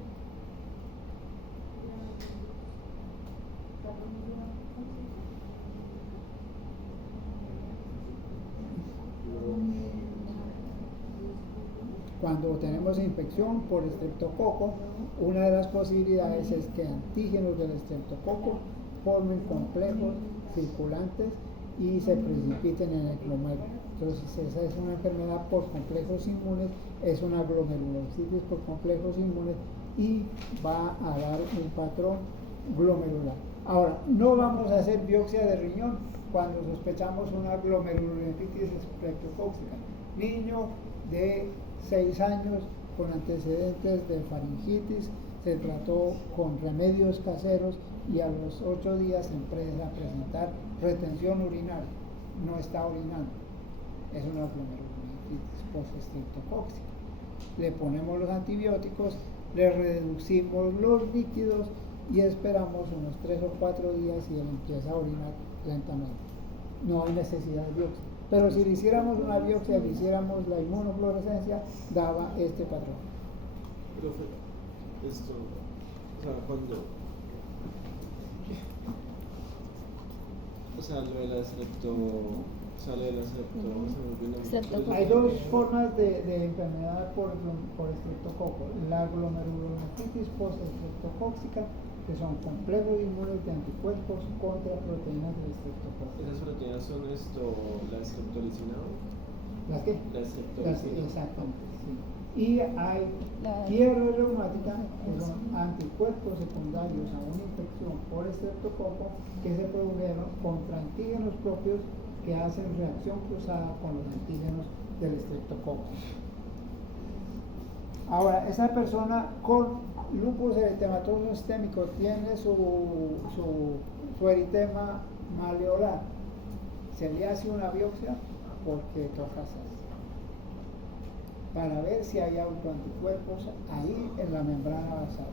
Cuando tenemos infección por estreptococo, una de las posibilidades es que antígenos del estreptococo formen complejos circulantes y se precipiten en el glomérulo. Entonces, esa es una enfermedad por complejos inmunes, es una glomerulonefritis por complejos inmunes y va a dar un patrón glomerular. Ahora, no vamos a hacer biopsia de riñón cuando sospechamos una glomerulonefritis estreptocóxica. Niño de 6 años con antecedentes de faringitis, se trató con remedios caseros y a los 8 días empieza a presentar retención urinaria, no está orinando, es una glomerulonefritis postestreptocóxica. Le ponemos los antibióticos, le reducimos los líquidos y esperamos unos 3 o 4 días y él empieza a orinar lentamente. No hay necesidad de biopsia. Pero si le hiciéramos una biopsia, le hiciéramos la inmunofluorescencia, daba este patrón. Profe, esto, o sea, cuando, o sea, lo de la Hay dos formas de enfermedad por estreptococo. La glomerulonefritis postestreptocóxica, que son complejos inmunes de anticuerpos contra proteínas del estreptococo. ¿Esas proteínas son la estreptolicina? ¿Las qué? La estreptolicina. Exactamente, sí. Y hay fiebre reumática, que son anticuerpos secundarios a una infección por estreptococo que se produjeron contra antígenos propios que hacen reacción cruzada con los antígenos del estreptococo. Ahora, esa persona con lupus eritematoso sistémico tiene su eritema maleolar, se le hace una biopsia porque toca hacerse para ver si hay autoanticuerpos ahí en la membrana basal.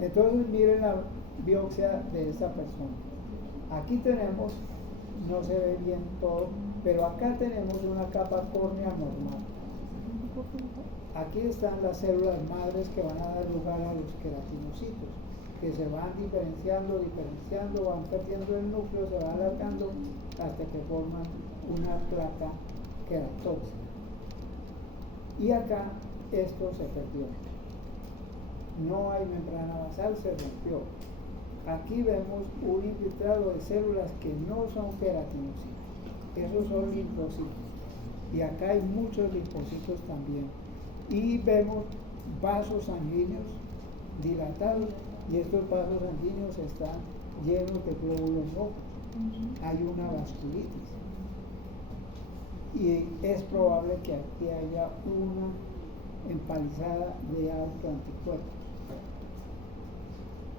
Entonces miren la biopsia de esta persona. Aquí tenemos, no se ve bien todo, pero acá tenemos una capa córnea normal. Aquí están las células madres que van a dar lugar a los queratinocitos, que se van diferenciando, van perdiendo el núcleo, se van alargando hasta que forman una placa queratóxica. Y acá esto se perdió. No hay membrana basal, se rompió. Aquí vemos un infiltrado de células que no son queratinocitos, esos son linfocitos. Y acá hay muchos linfocitos también. Y vemos vasos sanguíneos dilatados y estos vasos sanguíneos están llenos de glóbulos rojos. Hay una vasculitis. Y es probable que aquí haya una empalizada de autoanticuerpos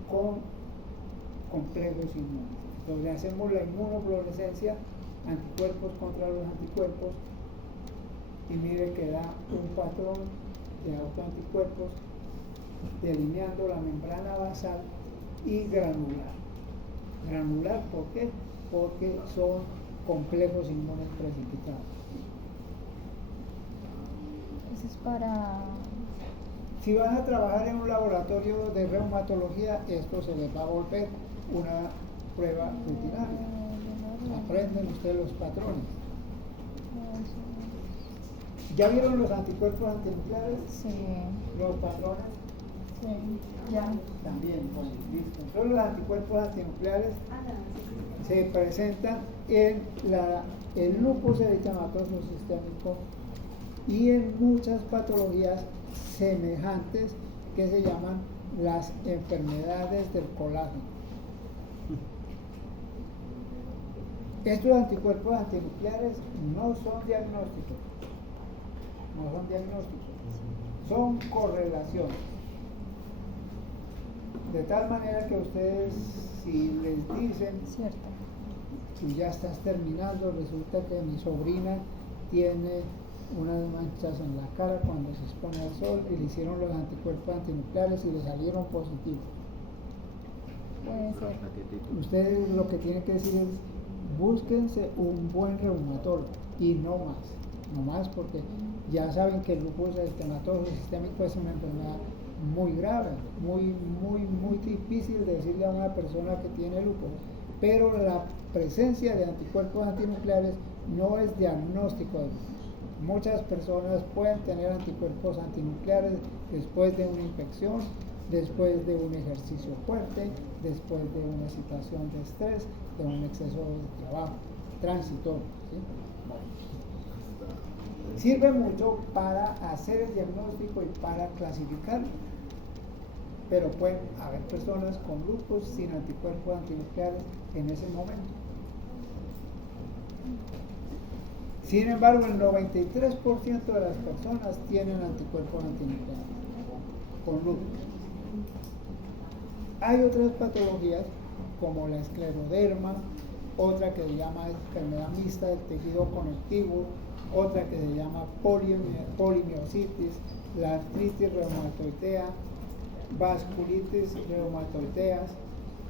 con complejos inmunes. Entonces hacemos la inmunofluorescencia, anticuerpos contra los anticuerpos, y mire que da un patrón de autoanticuerpos delineando la membrana basal y granular. Granular, ¿por qué? Porque son complejos inmunes precipitados. Eso es para... Si van a trabajar en un laboratorio de reumatología, esto se les va a volver una prueba rutinaria. Aprenden ustedes los patrones. ¿Ya vieron los anticuerpos antinucleares? Sí. Los patrones. Sí. Ya, también, bueno, listo. Entonces los anticuerpos antinucleares se presentan en el lupus eritematoso sistémico y en muchas patologías semejantes que se llaman las enfermedades del colágeno. Estos anticuerpos antinucleares no son diagnósticos, son correlaciones. De tal manera que ustedes, si les dicen, Cierto. tú ya estás terminando, resulta que mi sobrina tiene unas manchas en la cara cuando se expone al sol y le hicieron los anticuerpos antinucleares y le salieron positivos. Puede ser. Ustedes lo que tienen que decir es, búsquense un buen reumatólogo y no más porque ya saben que el lupus eritematoso sistémico es una enfermedad muy grave, muy difícil de decirle a una persona que tiene lupus, pero la presencia de anticuerpos antinucleares no es diagnóstico de lupus. Muchas personas pueden tener anticuerpos antinucleares después de una infección, después de un ejercicio fuerte, después de una situación de estrés, de un exceso de trabajo, transitorio. ¿Sí? Sirve mucho para hacer el diagnóstico y para clasificarlo. Pero pueden haber personas con lupus sin anticuerpos antinucleares en ese momento. Sin embargo, el 93% de las personas tienen anticuerpos antinucleares con lupus. Hay otras patologías como la escleroderma, otra que se llama enfermedad mixta del tejido conectivo, otra que se llama polimiositis, la artritis reumatoidea, vasculitis reumatoideas,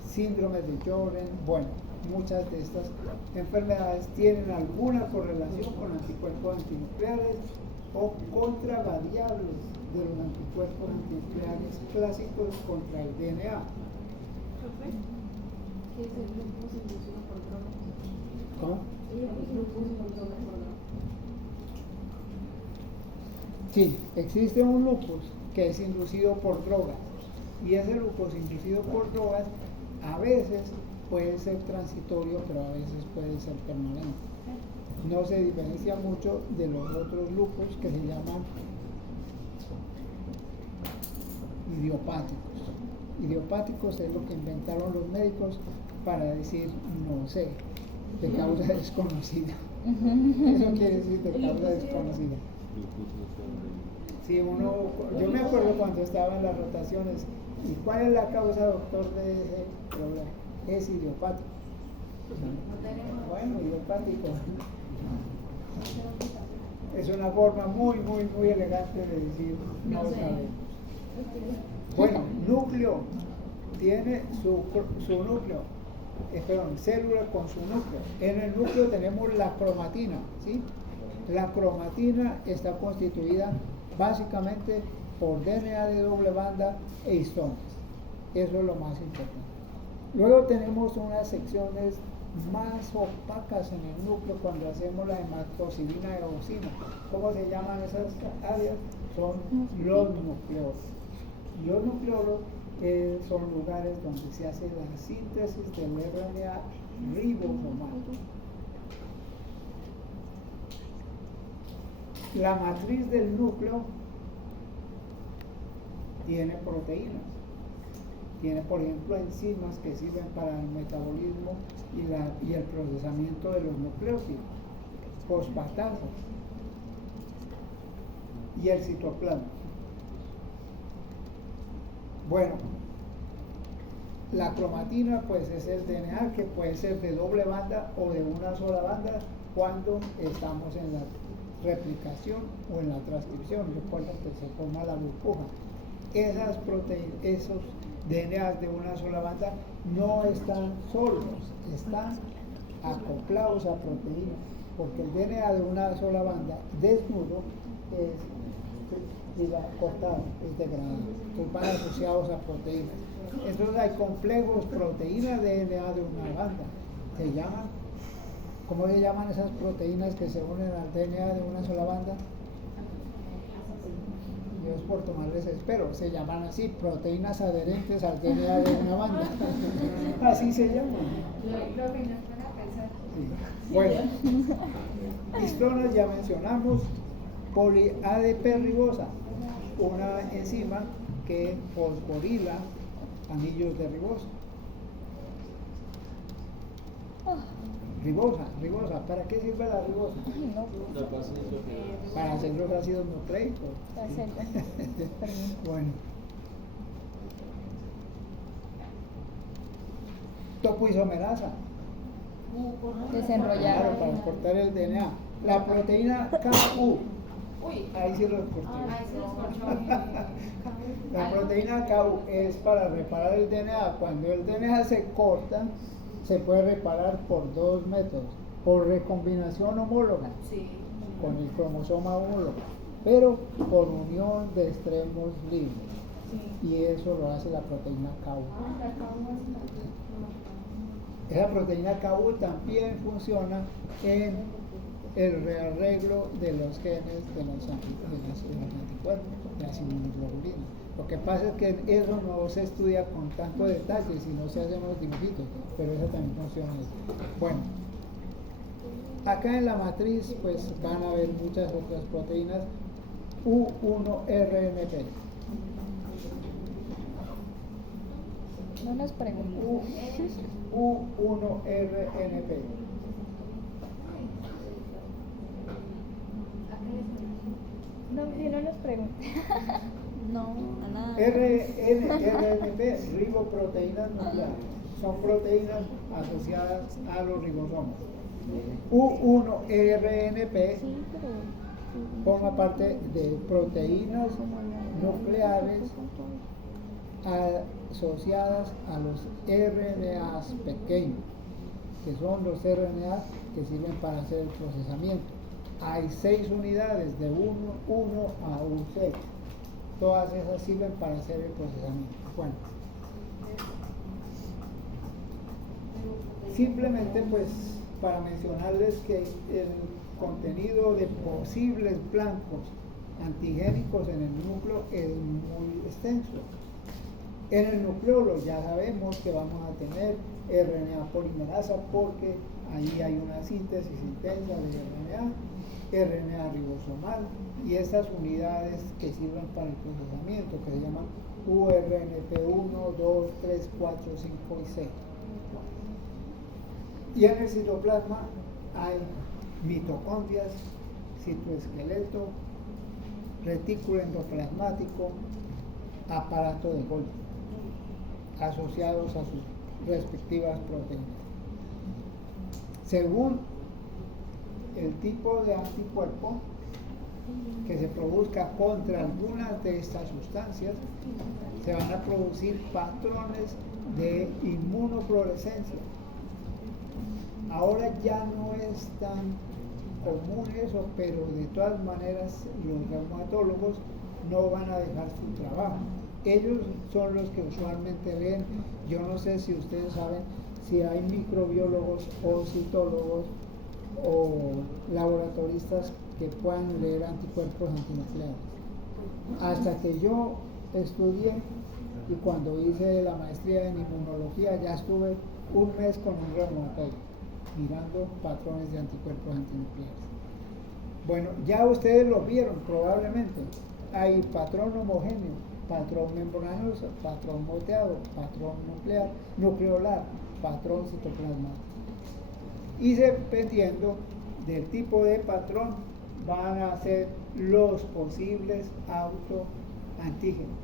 síndrome de Sjögren. Bueno, muchas de estas enfermedades tienen alguna correlación con anticuerpos antinucleares o contravariables de los anticuerpos antinucleares clásicos contra el DNA. ¿Qué es el lupus inducido por drogas? ¿Cómo? El lupus inducido por drogas. Sí, existe un lupus que es inducido por drogas y ese lupus inducido por drogas a veces puede ser transitorio, pero a veces puede ser permanente. No se diferencia mucho de los otros lupus que se llaman idiopáticos. Idiopáticos es lo que inventaron los médicos para decir no sé, de causa desconocida. Eso quiere decir de causa desconocida. Sí, yo me acuerdo cuando estaba en las rotaciones, ¿y cuál es la causa, doctor, de ese problema? Es idiopático. Bueno, idiopático. Es una forma muy elegante de decir no sabemos. Bueno, núcleo tiene su núcleo, célula con su núcleo. En el núcleo tenemos la cromatina, ¿sí? La cromatina está constituida básicamente por DNA de doble banda e histonas. Eso es lo más importante. Luego tenemos unas secciones más opacas en el núcleo cuando hacemos la hematoxilina eosina. ¿Cómo se llaman esas áreas? Son los nucleolos. Los nucleolos son lugares donde se hace la síntesis del RNA ribosomal. La matriz del núcleo tiene proteínas. Tiene, por ejemplo, enzimas que sirven para el metabolismo y el procesamiento de los nucleótidos, fosfatasas y el citoplasma. Bueno, la cromatina pues es el DNA que puede ser de doble banda o de una sola banda cuando estamos en la replicación o en la transcripción. Recuerden que se forma la burbuja. Esas proteínas, esos DNAs de una sola banda no están solos, están acoplados a proteínas, porque el DNA de una sola banda desnudo es cortado, es degradado, entonces van asociados a proteínas. Entonces hay complejos proteínas de DNA de una banda, se llaman, ¿cómo se llaman esas proteínas que se unen al DNA de una sola banda? yo es por tomarles espero, se llaman así, proteínas adherentes al DNA de una banda. Así se llaman. Sí. Bueno, histonas ya mencionamos, poli-ADP ribosa, una enzima que fosforila anillos de ribosa. Ribosa, ¿para qué sirve la ribosa? La base hidrogenasa. Para hacer los ácidos nucleicos. Bueno. Topoisomerasa. Desenrollar. Claro, para cortar el DNA. La proteína KU. Ahí sí lo corté. Ahí se los corchó. La proteína KU es para reparar el DNA. Cuando el DNA se corta, se puede reparar por dos métodos. Por recombinación homóloga, Sí. con el cromosoma homólogo, pero por unión de extremos libres. Y eso lo hace la proteína KU. Esa proteína KU también funciona en el rearreglo de los genes de los anticuerpos, de las inmunoglobulinas. Lo que pasa es que eso no se estudia con tanto detalle, sino se hacen los dibujitos, pero eso también funciona. Bueno, acá en la matriz pues van a ver muchas otras proteínas. U1-RNP. No nos pregunten. U1-RNP. No, que no nos pregunten. No, a nada. RNP, riboproteínas nucleares. Son proteínas asociadas a los ribosomas. U1-RNP Sí, pero. forma parte de proteínas nucleares asociadas a los RNAs pequeños, que son los RNAs que sirven para hacer el procesamiento. Hay 6 unidades de 1 a U6. Todas esas sirven para hacer el procesamiento. Bueno, simplemente pues para mencionarles que el contenido de posibles blancos antigénicos en el núcleo es muy extenso. En el nucleolo ya sabemos que vamos a tener RNA polimerasa porque ahí hay una síntesis intensa de RNA ribosomal y estas unidades que sirven para el procesamiento que se llaman URNP1, 2, 3, 4, 5 y 6. Y en el citoplasma hay mitocondrias, citoesqueleto, retículo endoplasmático, aparato de Golgi, asociados a sus respectivas proteínas. Según el tipo de anticuerpo que se produzca contra algunas de estas sustancias, se van a producir patrones de inmunofluorescencia. Ahora ya no es tan común eso, pero de todas maneras los reumatólogos no van a dejar su trabajo. Ellos son los que usualmente leen. Yo no sé si ustedes saben si hay microbiólogos o citólogos o laboratoristas que puedan leer anticuerpos antinucleares. Hasta que yo estudié y cuando hice la maestría en inmunología ya estuve un mes con un reumatólogo mirando patrones de anticuerpos antinucleares. Bueno, ya ustedes lo vieron probablemente. Hay patrón homogéneo, patrón membranoso, patrón moteado, patrón nucleolar, patrón citoplasmático. Y dependiendo del tipo de patrón van a ser los posibles autoantígenos.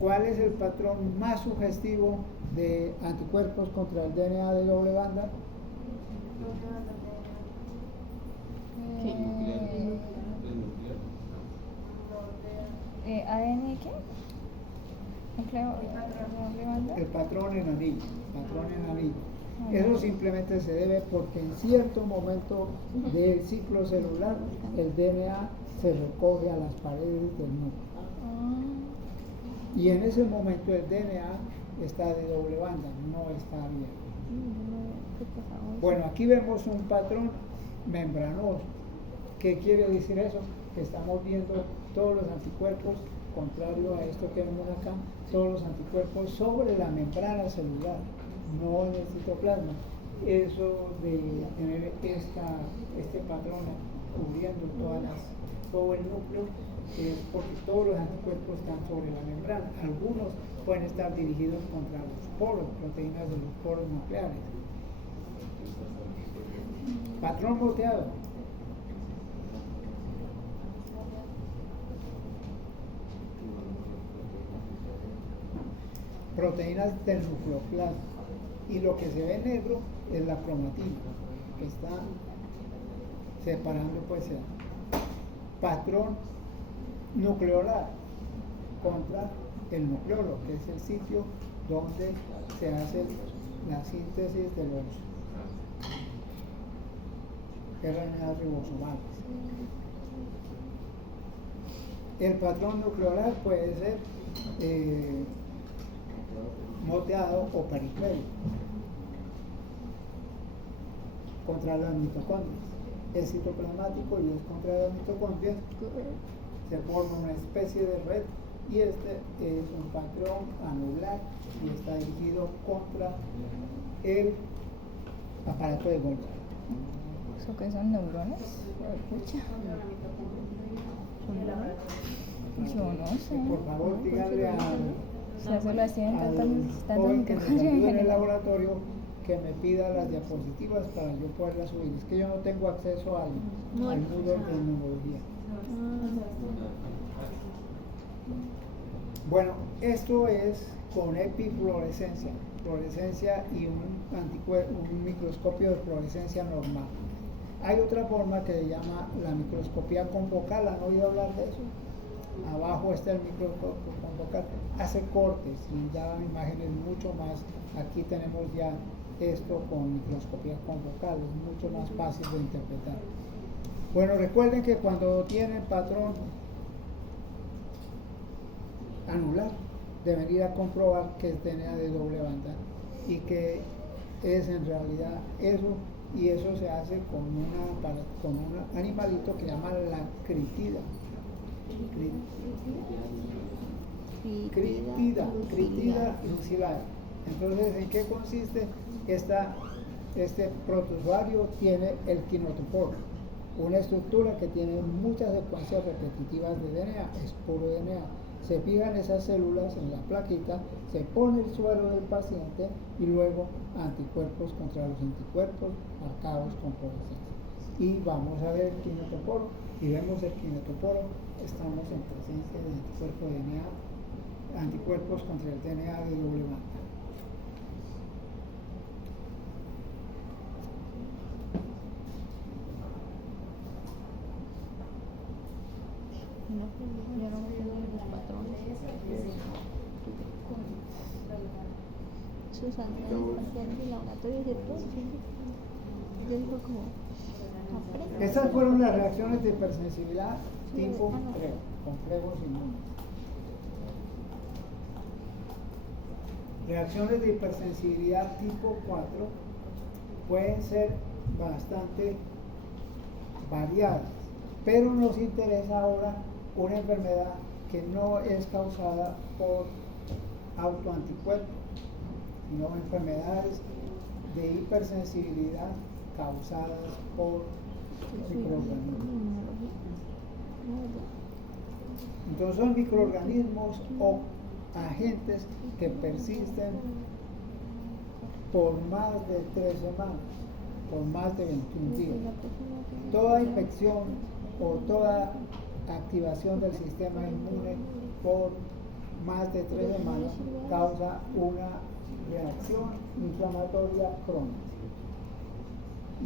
¿Cuál es el patrón más sugestivo de anticuerpos contra el DNA de doble banda? ¿ADN qué? El patrón en anillo. Eso simplemente se debe porque en cierto momento del ciclo celular el DNA se recoge a las paredes del núcleo. Y en ese momento el DNA está de doble banda, no está abierto. Bueno, aquí vemos un patrón membranoso. ¿Qué quiere decir eso? estamos viendo todos los anticuerpos, contrario a esto que vemos acá, todos los anticuerpos sobre la membrana celular, no en el citoplasma. Eso de tener este patrón cubriendo todo el núcleo es porque todos los anticuerpos están sobre la membrana. Algunos pueden estar dirigidos contra los poros, proteínas de los poros nucleares. Patrón moteado. Proteínas del nucleoplasma. Y lo que se ve negro es la cromatina, que está separando pues el patrón nucleolar contra el nucleolo, que es el sitio donde se hace la síntesis de los RNA ribosomales. El patrón nucleolar puede ser moteado o periférico contra las mitocondrias. Es citoplasmático y es contra las mitocondrias. Se forma una especie de red y este es un patrón anular y está dirigido contra el aparato de Golgi. ¿Eso qué son neuronas? Pucha. Yo no sé. Por favor, díganle al Ya se lo hacían tantas joven que nos ayude en el mitocondrias. laboratorio que me pida las diapositivas para yo poderlas subir. Es que yo no tengo acceso al Moodle de neumología. Bueno, esto es con epifluorescencia, fluorescencia y un microscopio de fluorescencia normal. Hay otra forma que se llama la microscopía confocal. ¿Han oído hablar de eso? Abajo está el microscopio confocal. Hace cortes y da imágenes mucho más. Aquí tenemos ya esto con microscopía confocal, es mucho más fácil de interpretar. Bueno, recuerden que cuando tienen patrón anular, deben ir a comprobar que es DNA de doble banda y que es en realidad eso, y eso se hace con un animalito que se llama la critida. Critida nuclear. Entonces, ¿en qué consiste? Este protozoario tiene el kinetoporo, una estructura que tiene muchas secuencias repetitivas de DNA, es puro DNA. Se fijan esas células en la plaquita, se pone el suero del paciente y luego anticuerpos contra los anticuerpos marcados con fluorescencia. Y vamos a ver el kinetoporo, y vemos el kinetoporo, estamos en presencia de anticuerpos de DNA, anticuerpos contra el DNA de doble banda. Yo no me acuerdo de los patrones. Susana hacía el laboratorio de todo. Yo digo como, aprende. Estas fueron las reacciones de hipersensibilidad tipo 3, con plegos inmunes. Reacciones de hipersensibilidad tipo 4 pueden ser bastante variadas, pero nos interesa ahora una enfermedad que no es causada por autoanticuerpos, sino enfermedades de hipersensibilidad causadas por microorganismos. Entonces son microorganismos o agentes que persisten por más de 3 semanas, por más de 21 días. Toda infección o toda activación del sistema inmune por más de 3 semanas causa una reacción inflamatoria crónica.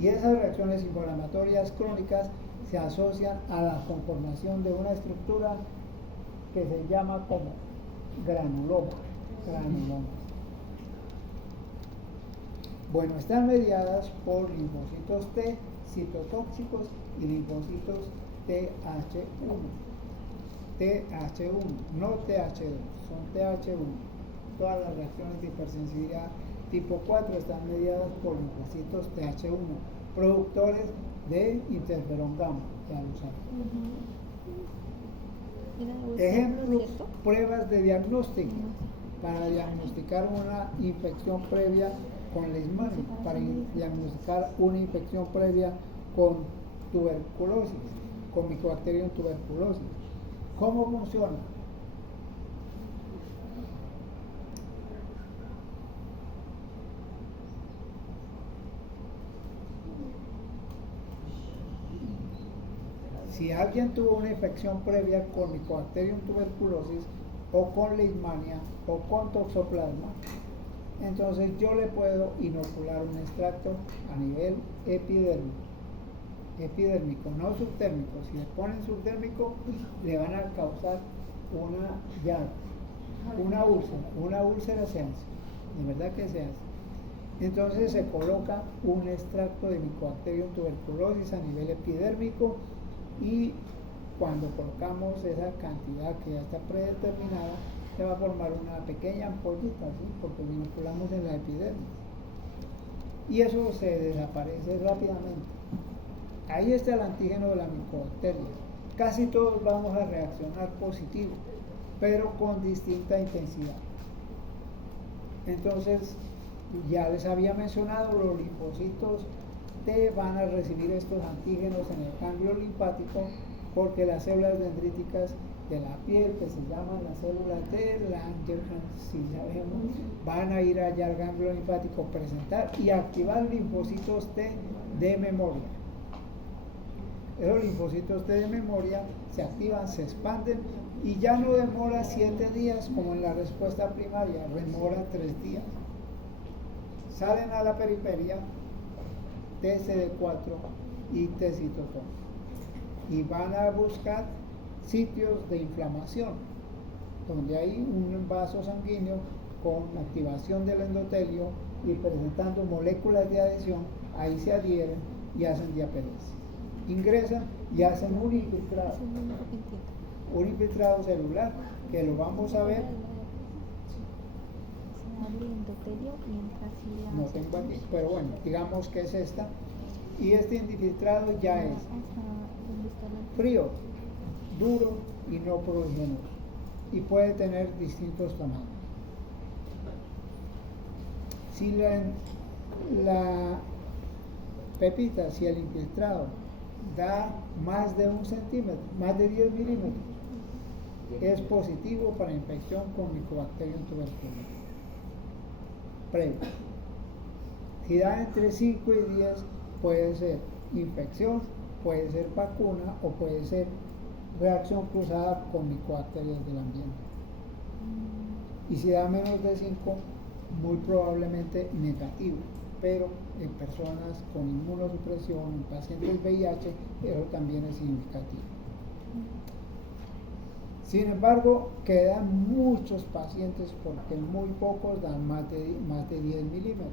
Y esas reacciones inflamatorias crónicas se asocian a la conformación de una estructura que se llama como granuloma. Bueno, están mediadas por linfocitos T citotóxicos y linfocitos TH1, no TH2, son TH1. Todas las reacciones de hipersensibilidad tipo 4 están mediadas por linfocitos TH1, productores de interferón gamma, ya lo saben. Era de West Ejemplo, Hamlin, ¿cierto? pruebas de diagnóstico para diagnosticar una infección previa con leishmania, para diagnosticar una infección previa con tuberculosis, con Mycobacterium tuberculosis. ¿Cómo funciona? Si alguien tuvo una infección previa con Mycobacterium tuberculosis o con leishmania o con toxoplasma, entonces yo le puedo inocular un extracto a nivel epidérmico, no subtérmico. Si le ponen subtérmico, le van a causar una llaga, una úlcera se hace, de verdad que se hace. Entonces se coloca un extracto de Mycobacterium tuberculosis a nivel epidérmico, y cuando colocamos esa cantidad que ya está predeterminada, se va a formar una pequeña ampollita, ¿sí? Porque lo inoculamos en la epidermis. Y eso se desaparece rápidamente. Ahí está el antígeno de la micobacteria. Casi todos vamos a reaccionar positivo, pero con distinta intensidad. Entonces, ya les había mencionado, los linfocitos T van a recibir estos antígenos en el ganglio linfático, porque las células dendríticas de la piel, que se llaman las células T, Langerhans, si sabemos, van a ir allá al ganglio linfático, presentar y activar linfocitos T de memoria. Esos linfocitos T de memoria se activan, se expanden, y ya no demora 7 días como en la respuesta primaria, demora 3 días. Salen a la periferia TCD4 y T citosol, y van a buscar sitios de inflamación donde hay un vaso sanguíneo con activación del endotelio y presentando moléculas de adhesión. Ahí se adhieren y hacen diapelesis, ingresan y hacen un infiltrado celular, que lo vamos a ver. No tengo aquí, pero bueno, digamos que es esta. Y este infiltrado ya es frío, duro y no pruriginoso, y puede tener distintos tamaños. Si la pepita, si el infiltrado da más de 1 centímetro, más de 10 milímetros, es positivo para infección con Mycobacterium tuberculosis previo. Si da entre 5 y 10, puede ser infección, puede ser vacuna o puede ser reacción cruzada con micobacterias del ambiente. Y si da menos de 5, muy probablemente negativo, pero en personas con inmunosupresión, en pacientes VIH, eso también es significativo. Sin embargo, quedan muchos pacientes, porque muy pocos dan más de 10 milímetros.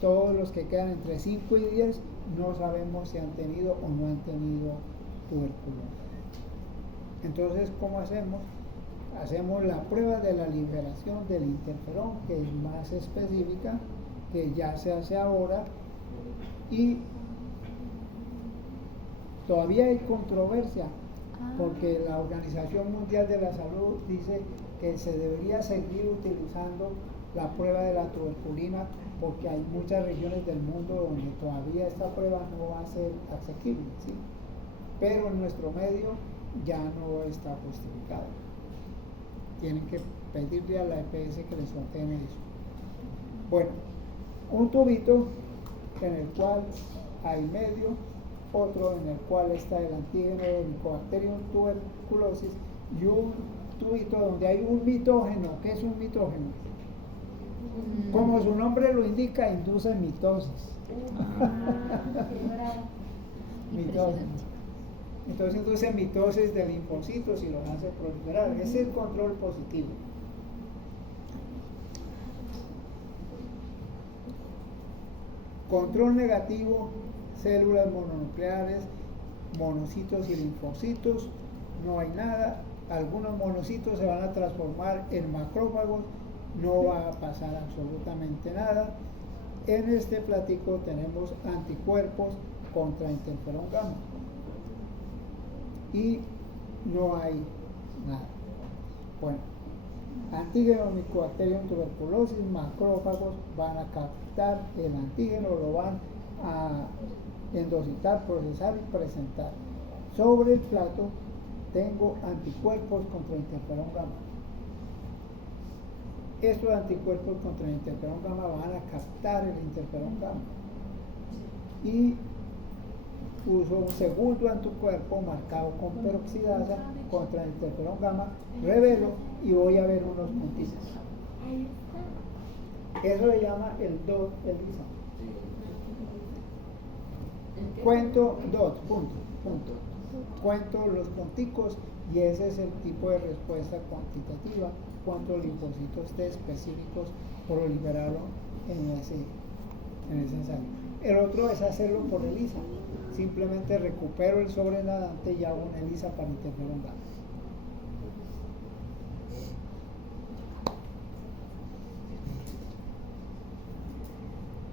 Todos los que quedan entre 5 y 10 no sabemos si han tenido o no han tenido tuberculosis. Entonces, ¿cómo hacemos? Hacemos la prueba de la liberación del interferón, que es más específica, que ya se hace ahora, y todavía hay controversia, porque la Organización Mundial de la Salud dice que se debería seguir utilizando la prueba de la tuberculina, porque hay muchas regiones del mundo donde todavía esta prueba no va a ser asequible, ¿sí? Pero en nuestro medio ya no está justificado. Tienen que pedirle a la EPS que les sorteen eso. Bueno, un tubito en el cual hay medio, otro en el cual está el antígeno de Mycobacterium tuberculosis, y un tubito donde hay un mitógeno. ¿Qué es un mitógeno? Como su nombre lo indica, induce mitosis. Mitógeno. Entonces induce mitosis de linfocitos y los hace proliferar. Ese es el control positivo. Control negativo: células mononucleares, monocitos y linfocitos. No hay nada. Algunos monocitos se van a transformar en macrófagos. No va a pasar absolutamente nada. En este platico tenemos anticuerpos contra interferón gamma. y no hay nada. Bueno, antígeno, Mycobacterium tuberculosis, macrófagos van a captar el antígeno, lo van a endocitar, procesar y presentar. Sobre el plato tengo anticuerpos contra el interferón gamma. Estos anticuerpos contra el interferón gamma van a captar el interferón gamma. Y uso un segundo anticuerpo marcado con peroxidasa contra el interferón gamma, revelo y voy a ver unos puntitos. Eso se llama el DOT ELISA. Cuento DOT, punto. Cuento los punticos y ese es el tipo de respuesta cuantitativa, cuántos linfocitos T específicos proliferaron en ese ensayo. El otro es hacerlo por ELISA. Simplemente recupero el sobrenadante y hago una ELISA para interferón gamma.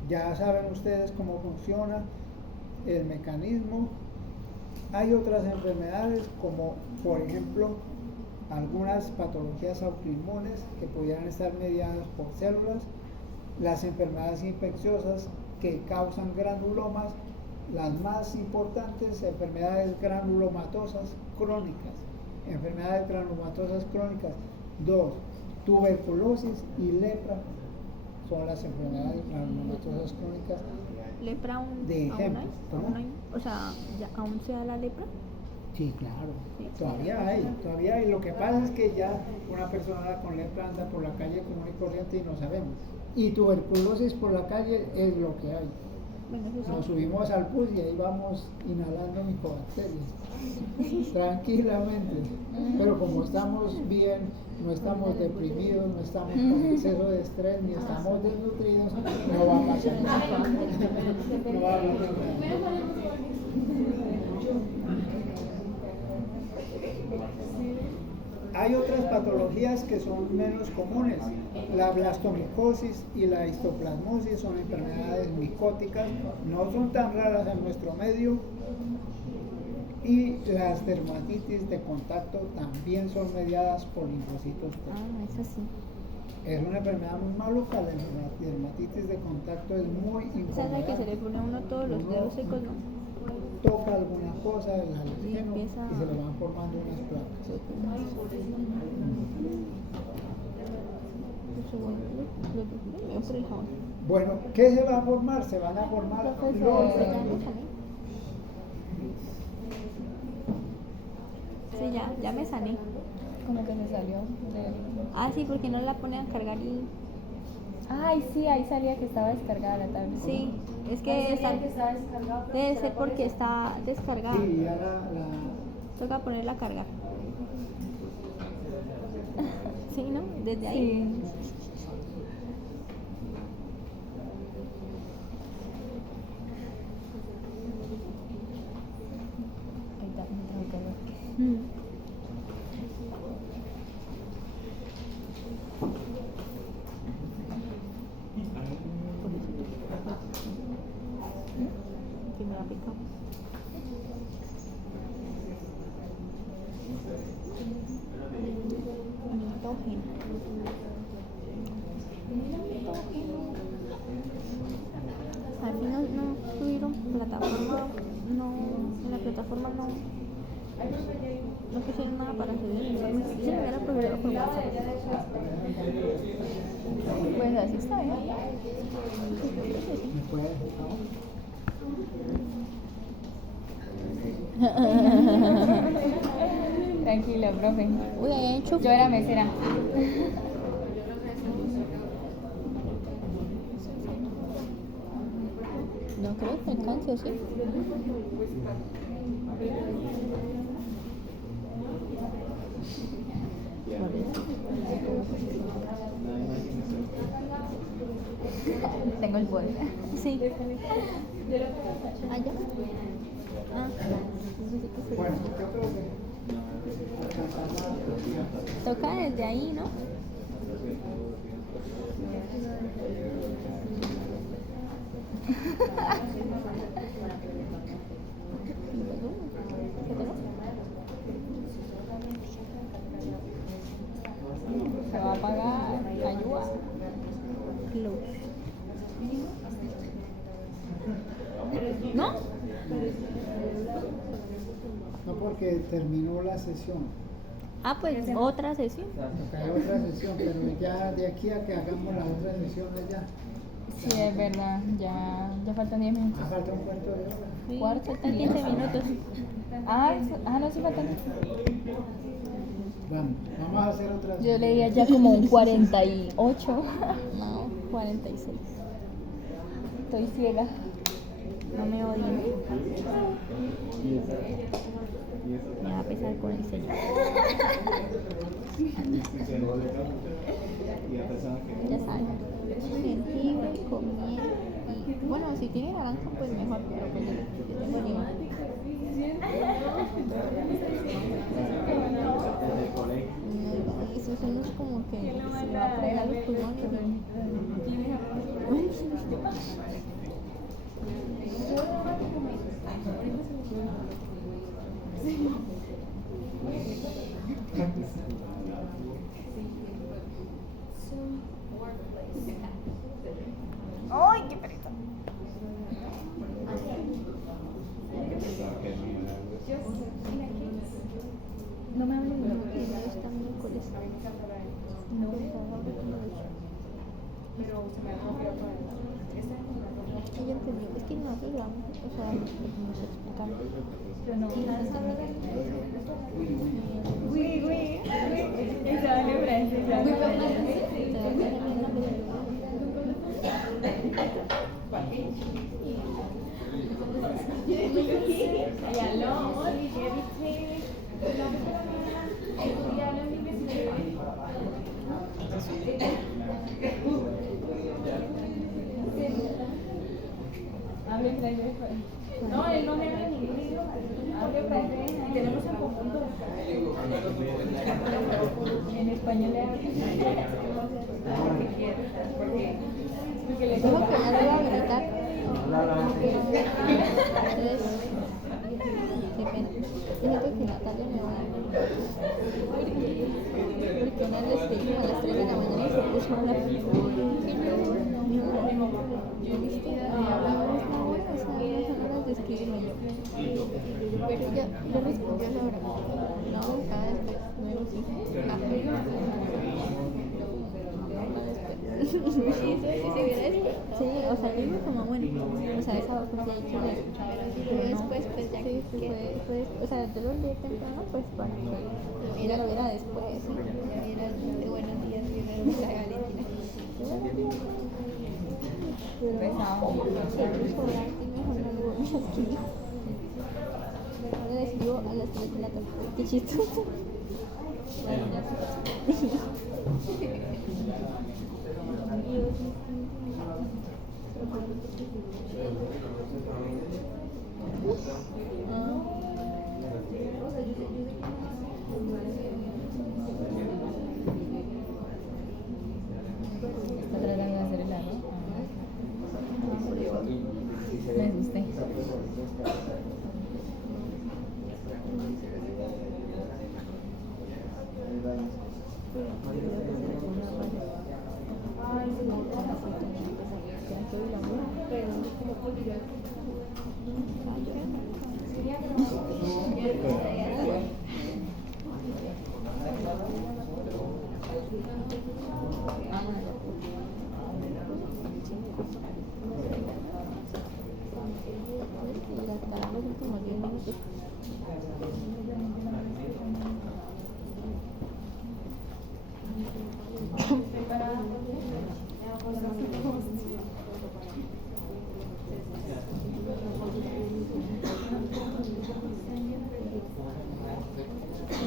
Ya saben ustedes cómo funciona el mecanismo. Hay otras enfermedades como por ejemplo algunas patologías autoinmunes que pudieran estar mediadas por células, las enfermedades infecciosas que causan granulomas, las más importantes enfermedades granulomatosas crónicas, enfermedades granulomatosas crónicas, 2, tuberculosis y lepra son las enfermedades granulomatosas crónicas. ¿Lepra aún, de ejemplo, aún hay? O sea, ¿aún se da la lepra? Sí, claro, Sí. todavía hay. Lo que pasa es que ya una persona con lepra anda por la calle común y corriente y no sabemos. Y tuberculosis por la calle es lo que hay. Bueno, eso sí. Nos subimos al bus y ahí vamos inhalando micobacterias tranquilamente, pero como estamos bien, no estamos deprimidos, no estamos con exceso de estrés, ni estamos desnutridos, no va a pasar nada. No va a pasar nada. Hay otras patologías que son menos comunes. La blastomicosis y la histoplasmosis son enfermedades micóticas, no son tan raras en nuestro medio. Y las dermatitis de contacto también son mediadas por linfocitos T. Ah, eso sí. Es una enfermedad muy maluca, la dermatitis de contacto es muy Esa es la que se le pone a uno todos los dedos secos, ¿no? Toca alguna cosa, el alérgeno, y empieza- se le van formando unas placas. Eso, bueno, lo por el jabón. Bueno, ¿qué se va a formar? Se van a formar los... Sí, ya me sané. Como que se salió de... Ah, sí, porque no la pone a cargar y... Ay, sí, ahí salía que estaba descargada la tablet. Sí, es que debe ser porque está descargada. Sí, ya la... Toca ponerla a cargar. Sí, ¿no? Desde ahí. Sí. Ahí está, me trajo calor. Que me la picado. Al final no tuvieron plataforma, no, en la plataforma no pusieron nada para hacer el informe. Sí, me hubiera programado por WhatsApp. Pues así está bien. ¿Me puede dejar favor? Tranquilo, profe. Uy, ahí hay hecho. Yo era mesera. No creo que alcance, ¿sí? Tengo el bol. Sí. ¿Allá? Ah, Bueno, yo creo que... toca desde ahí, ¿no? terminó la sesión. Ah, pues otra sesión. Porque hay otra sesión, pero ya de aquí a que hagamos las otras sesiones ya. Sí, es verdad, ya faltan 10 minutos. Falta un cuarto de hora. Sí, Cuarto, faltan 15 minutos. No, sí faltan. Vamos a hacer otra Yo leía ya como un 48. No, 46. Estoy ciega. No me odien. Me va a pesar con el señor. Ya saben. Jengibre con miel. Y bueno, si tiene naranja, pues mejor. Pero pues yo tengo limón. Eso son los como que se me va a fregar los pulmones. ¡Ay, qué pereza! No me hablen de lo que Está miércoles. no. Ella entendió. Es que nosotros hablamos, o sea, nos explicamos. Yo no. Y nos Esa vale francesa. Hable francés. No, él no me habla ningún idioma. Hable francés. Y tenemos en conjunto. En español le hablo. Porque le dijo que ya lo iba a habilitar. Entonces, qué pena. Fíjate que Natalia me va a porque una vez le escribí a las 3 de la mañana y se puso a hablar. Yo hablaba de esta hora, o sea, 2 horas de escribirme yo. Pero ya le respondió a la hora. No, cada después, luego sí. Sí, o sea, yo digo como bueno, o sea, esa hora pues ya hay que ver. Pero después, pues ya que o sea, yo lo leí temprano, pues para que ella lo viera después. Era de buenos días, primero de la Valentina. pesado. Mejor no lo voy a escribir. Ahora le escribo a las 3 de la tarde. Qué chistoso. Está tratando de hacer el arroz. Me asusté. Los últimos 10 minutos.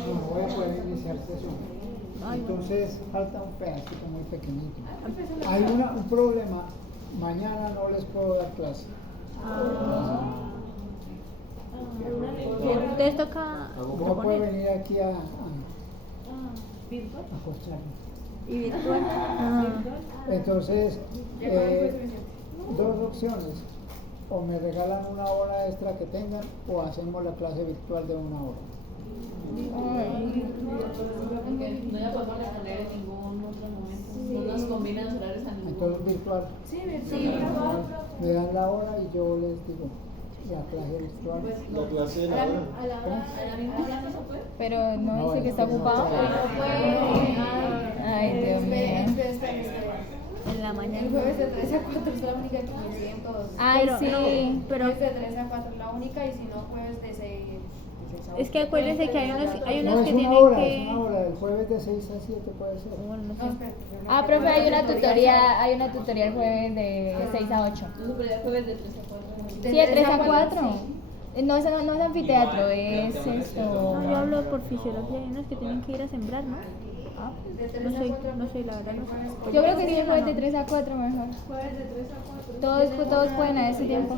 No voy a poder iniciar sesión. Entonces falta un pedacito muy pequeñito. Hay un problema. Mañana no les puedo dar clase. Entonces toca No puedo proponer. venir aquí a acostarme. Y virtual. Entonces, dos opciones. O me regalan una hora extra que tengan o hacemos la clase virtual de 1 hora. Porque no ya podemos responder en ningún otro momento. No nos combinan los horarios a ningún. Entonces virtual. Sí, virtual. Me dan la hora y yo les digo. la clase virtual. La clase de la hora. A la misma hora no se puede. Pero no dice que está ocupado. Ay, Dios mío. En la mañana. El jueves de 3 a 4 es la única que consiguen todos. Ay, Pero- sí. Pero Jueves de 3 a 4 es la única y si no, jueves de 6 a es que acuérdense que hay unos No, que es una tienen hora, que... es una hora, el jueves de 6 a 7 puede ser. Bueno, no sé. Ah, profe, hay una tutoría el jueves de 6 a 8. jueves de 3 a 4. Sí, de 3 a 4. No es anfiteatro, es esto. No, yo hablo por fisiología, hay unos que tienen que ir a sembrar, ¿no? No sé, la verdad no sé. Yo creo que sí, el jueves de 3 a 4 mejor. Jueves de 3 a 4. Todos pueden a ese tiempo.